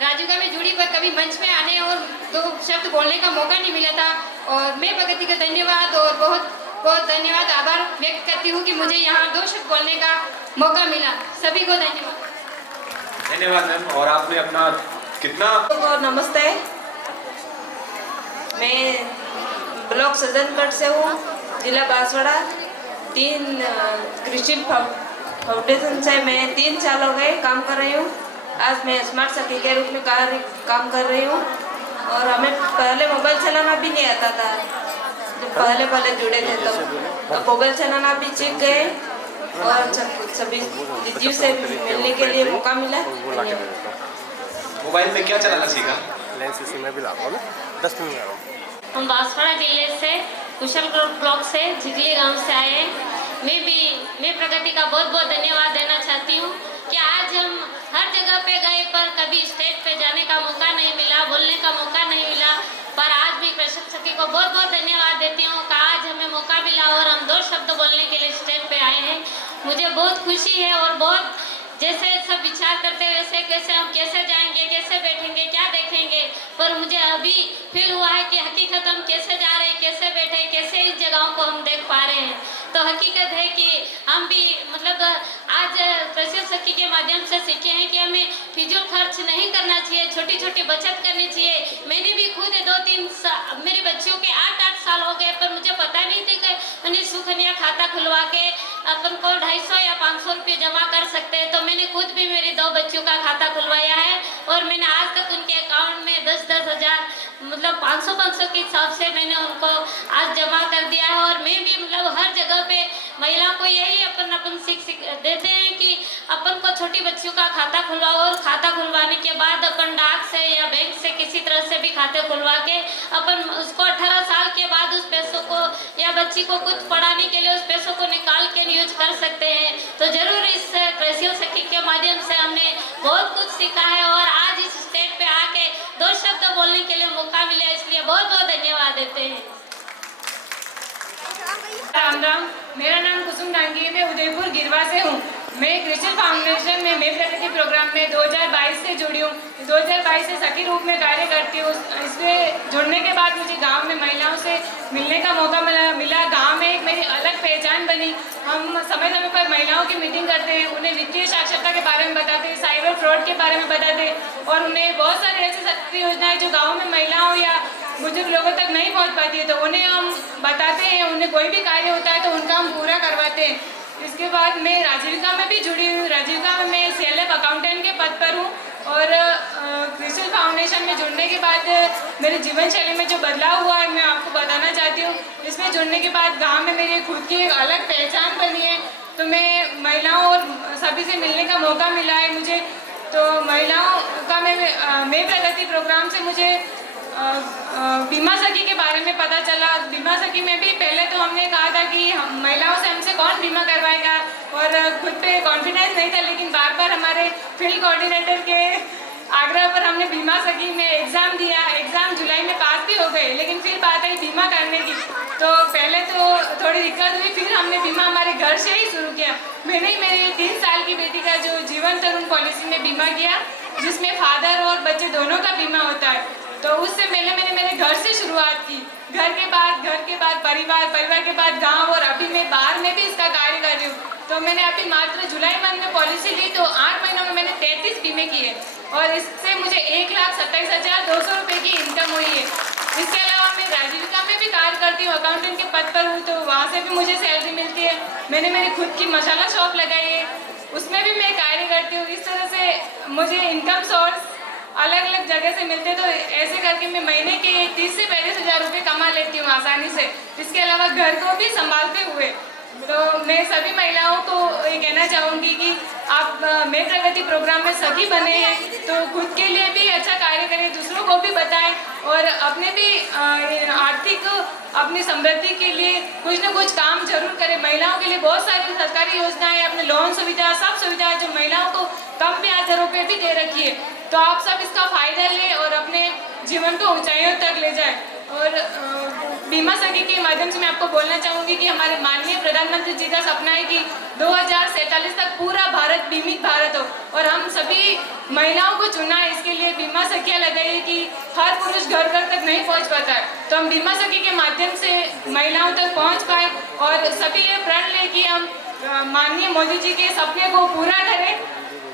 राजूका में जुड़ी पर कभी मंच में आने और 2 शब्द बोलने का मौका नहीं मिला था। और मैं प्रगति का धन्यवाद और बहुत बहुत धन्यवाद, आभार व्यक्त करती हूँ कि मुझे यहाँ 2 शब्द बोलने का मौका मिला। सभी को धन्यवाद मैम। और आपने अपना कितना नमस्ते, मैं ब्लॉक सज्जनगढ़ से हूँ, जिला बांसवाड़ा। 3 क्रिश्चियन फाउंडेशन से मैं 3 साल हो गए काम कर रही हूँ। आज मैं स्मार्ट सखी के रूप में काम कर रही हूँ। और हमें पहले मोबाइल चलाना भी नहीं आता था, जब पहले जुड़े थे तो मोबाइल चलाना भी सीख गए और सभी दीदियों से मिलने के लिए मौका मिला। मोबाइल में क्या चलाना सीखा? हम बांसवाड़ा जिले से कुशलगढ़ ब्लॉक से झिगली गांव से आए हैं। मैं प्रगति का बहुत बहुत धन्यवाद देना चाहती हूँ कि आज हम हर जगह पे गए पर कभी स्टेज पे जाने का मौका नहीं मिला, बोलने का मौका नहीं मिला। पर आज भी कृषक सखी को बहुत बहुत धन्यवाद देती हूँ कि आज हमें मौका मिला और हम 2 शब्द बोलने के लिए स्टेज पे आए हैं। मुझे बहुत खुशी है और बहुत जैसे सब विचार करते वैसे कैसे हम कैसे जाएंगे, कैसे बैठेंगे, क्या देखेंगे, पर मुझे अभी फील हुआ है कि हकीकत हम कैसे जा रहे हैं, कैसे बैठे, कैसे इस जगहों को हम देख पा रहे हैं। तो हकीकत है कि हम भी मतलब आज कृषि सखी के माध्यम से सीखे हैं कि हमें फिजूल खर्च नहीं करना चाहिए, छोटी छोटी बचत करनी चाहिए। मैंने भी खुद 2-3 मेरे बच्चों के 8-8 साल हो गए पर मुझे पता नहीं थी कि मैंने सुकन्या खाता खुलवा के अपन को 250 या 500 रुपये जमा कर सकते हैं। तो मैंने खुद भी मेरे 2 बच्चों का खाता खुलवाया है और मैंने आज तक उनके अकाउंट में 10-10 हज़ार मतलब 500-500 के हिसाब से मैंने उनको आज जमा कर दिया है। और मैं भी मतलब हर जगह पे महिलाओं को यही अपन सीख देते हैं कि अपन को छोटी बच्चियों का खाता खुलवाओ और खाता खुलवाने के बाद अपन डाक से या बैंक से किसी तरह से भी खाते खुलवा के अपन उसको 18 साल के बाद उस पैसों को या बच्ची को कुछ पढ़ाने के लिए उस पैसों को निकाल के यूज कर सकते हैं। तो जरूर इस कृषि सखी के माध्यम से हमने बहुत कुछ सीखा है और आज इस स्टेज पे आके 2 शब्द बोलने के लिए मौका मिला, इसलिए बहुत बहुत धन्यवाद देते हैं। राम राम, मेरा नाम कुसुम डांगी है, मैं उदयपुर गिरवा से हूँ। मैं क्रिश्चियन फाउंडेशन में मैं प्रगति प्रोग्राम में 2022 से जुड़ी हूँ। 2022 से सखी रूप में कार्य करती हूँ। इसमें जुड़ने के बाद मुझे गांव में महिलाओं से मिलने का मौका मिला। गांव में एक मेरी अलग पहचान बनी। हम समय समय पर महिलाओं की मीटिंग करते हैं, उन्हें वित्तीय साक्षरता के बारे में बताते हैं, साइबर फ्रॉड के बारे में बताते हैं और उन्हें बहुत सारी ऐसी सक्रिय योजनाएं जो गाँव में महिलाओं या बुजुर्ग लोगों तक नहीं पहुंच पाती है तो उन्हें हम बताते हैं। उन्हें कोई भी कार्य होता है तो उनका हम पूरा करवाते हैं। इसके बाद मैं राजीविका में भी जुड़ी हूँ। राजीविका में मैं CLF अकाउंटेंट के पद पर हूँ और क्रिश्चियन फाउंडेशन में जुड़ने के बाद मेरे जीवन शैली में जो बदलाव हुआ है मैं आपको बताना चाहती हूँ। इसमें जुड़ने के बाद गाँव में मेरी खुद की एक अलग पहचान बनी है। तो मैं महिलाओं और सभी से मिलने का मौका मिला है मुझे। तो महिलाओं का मैं प्रगति प्रोग्राम से मुझे बीमा सखी के बारे में पता चला। बीमा सखी में भी पहले तो हम बीमा करवाएगा, और खुद पे कॉन्फिडेंस नहीं था, लेकिन बार बार हमारे फील्ड कोऑर्डिनेटर के आग्रह पर हमने बीमा सखी में एग्ज़ाम दिया। एग्ज़ाम जुलाई में पास भी हो गए, लेकिन फिर बात आई बीमा करने की, तो पहले तो थोड़ी दिक्कत हुई, फिर हमने बीमा हमारे घर से ही शुरू किया। मैंने ही मेरी 3 साल की बेटी का जो जीवन तरुण पॉलिसी में बीमा किया, जिसमें फादर और बच्चे दोनों का बीमा होता है, तो उससे मैंने मेरे घर से शुरुआत की। घर के बाद परिवार, परिवार के बाद गांव, और अभी मैं बाहर में भी इसका कार्य कर रही हूँ। तो मैंने अभी मात्र जुलाई मंथ में पॉलिसी ली, तो 8 महीनों में मैंने 33 बीमे किए, और इससे मुझे 1,27,200 रुपये की इनकम हुई है। इसके अलावा मैं राजीविका में भी कार्य करती हूँ, अकाउंटेंट के पद पर हूँ, तो वहाँ से भी मुझे सैलरी मिलती है। मैंने मेरी खुद की मसाला शॉप लगाई है, उसमें भी मैं कार्य करती हूँ। इस तरह से मुझे इनकम सोर्स अलग अलग जगह से मिलते, तो ऐसे करके मैं महीने के 30 से 35 हज़ार रुपये कमा लेती हूँ आसानी से। इसके अलावा घर को भी संभालते हुए, तो मैं सभी महिलाओं को ये कहना चाहूँगी कि आप मैं प्रगति प्रोग्राम में सखी बने हैं, तो खुद के लिए भी अच्छा कार्य करें, दूसरों को भी बताएं, और अपने भी आर्थिक अपनी समृद्धि के लिए कुछ न कुछ काम जरूर करें। महिलाओं के लिए बहुत सारी सरकारी योजनाएं, अपने लोन सुविधा, सब सुविधाएं जो महिलाओं को कम ब्याज दरों पे भी दे रखी है, तो आप सब इसका फायदा लें और अपने जीवन को ऊंचाइयों तक ले जाएं। और बीमा सखी के माध्यम से मैं आपको बोलना चाहूँगी कि हमारे माननीय प्रधानमंत्री जी का सपना है कि 2047 तक पूरा भारत बीमित भारत हो, और हम सभी महिलाओं को चुना है इसके लिए। बीमा सखियाँ लगाइए कि हर पुरुष घर घर तक नहीं पहुँच पाता है, तो हम बीमा सखी के माध्यम से महिलाओं तक पहुँच पाए, और सभी ये प्रण लें कि हम माननीय मोदी जी के सपने को पूरा करें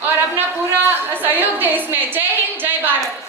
और अपना पूरा सहयोग दें इसमें। जय हिंद, जय भारत।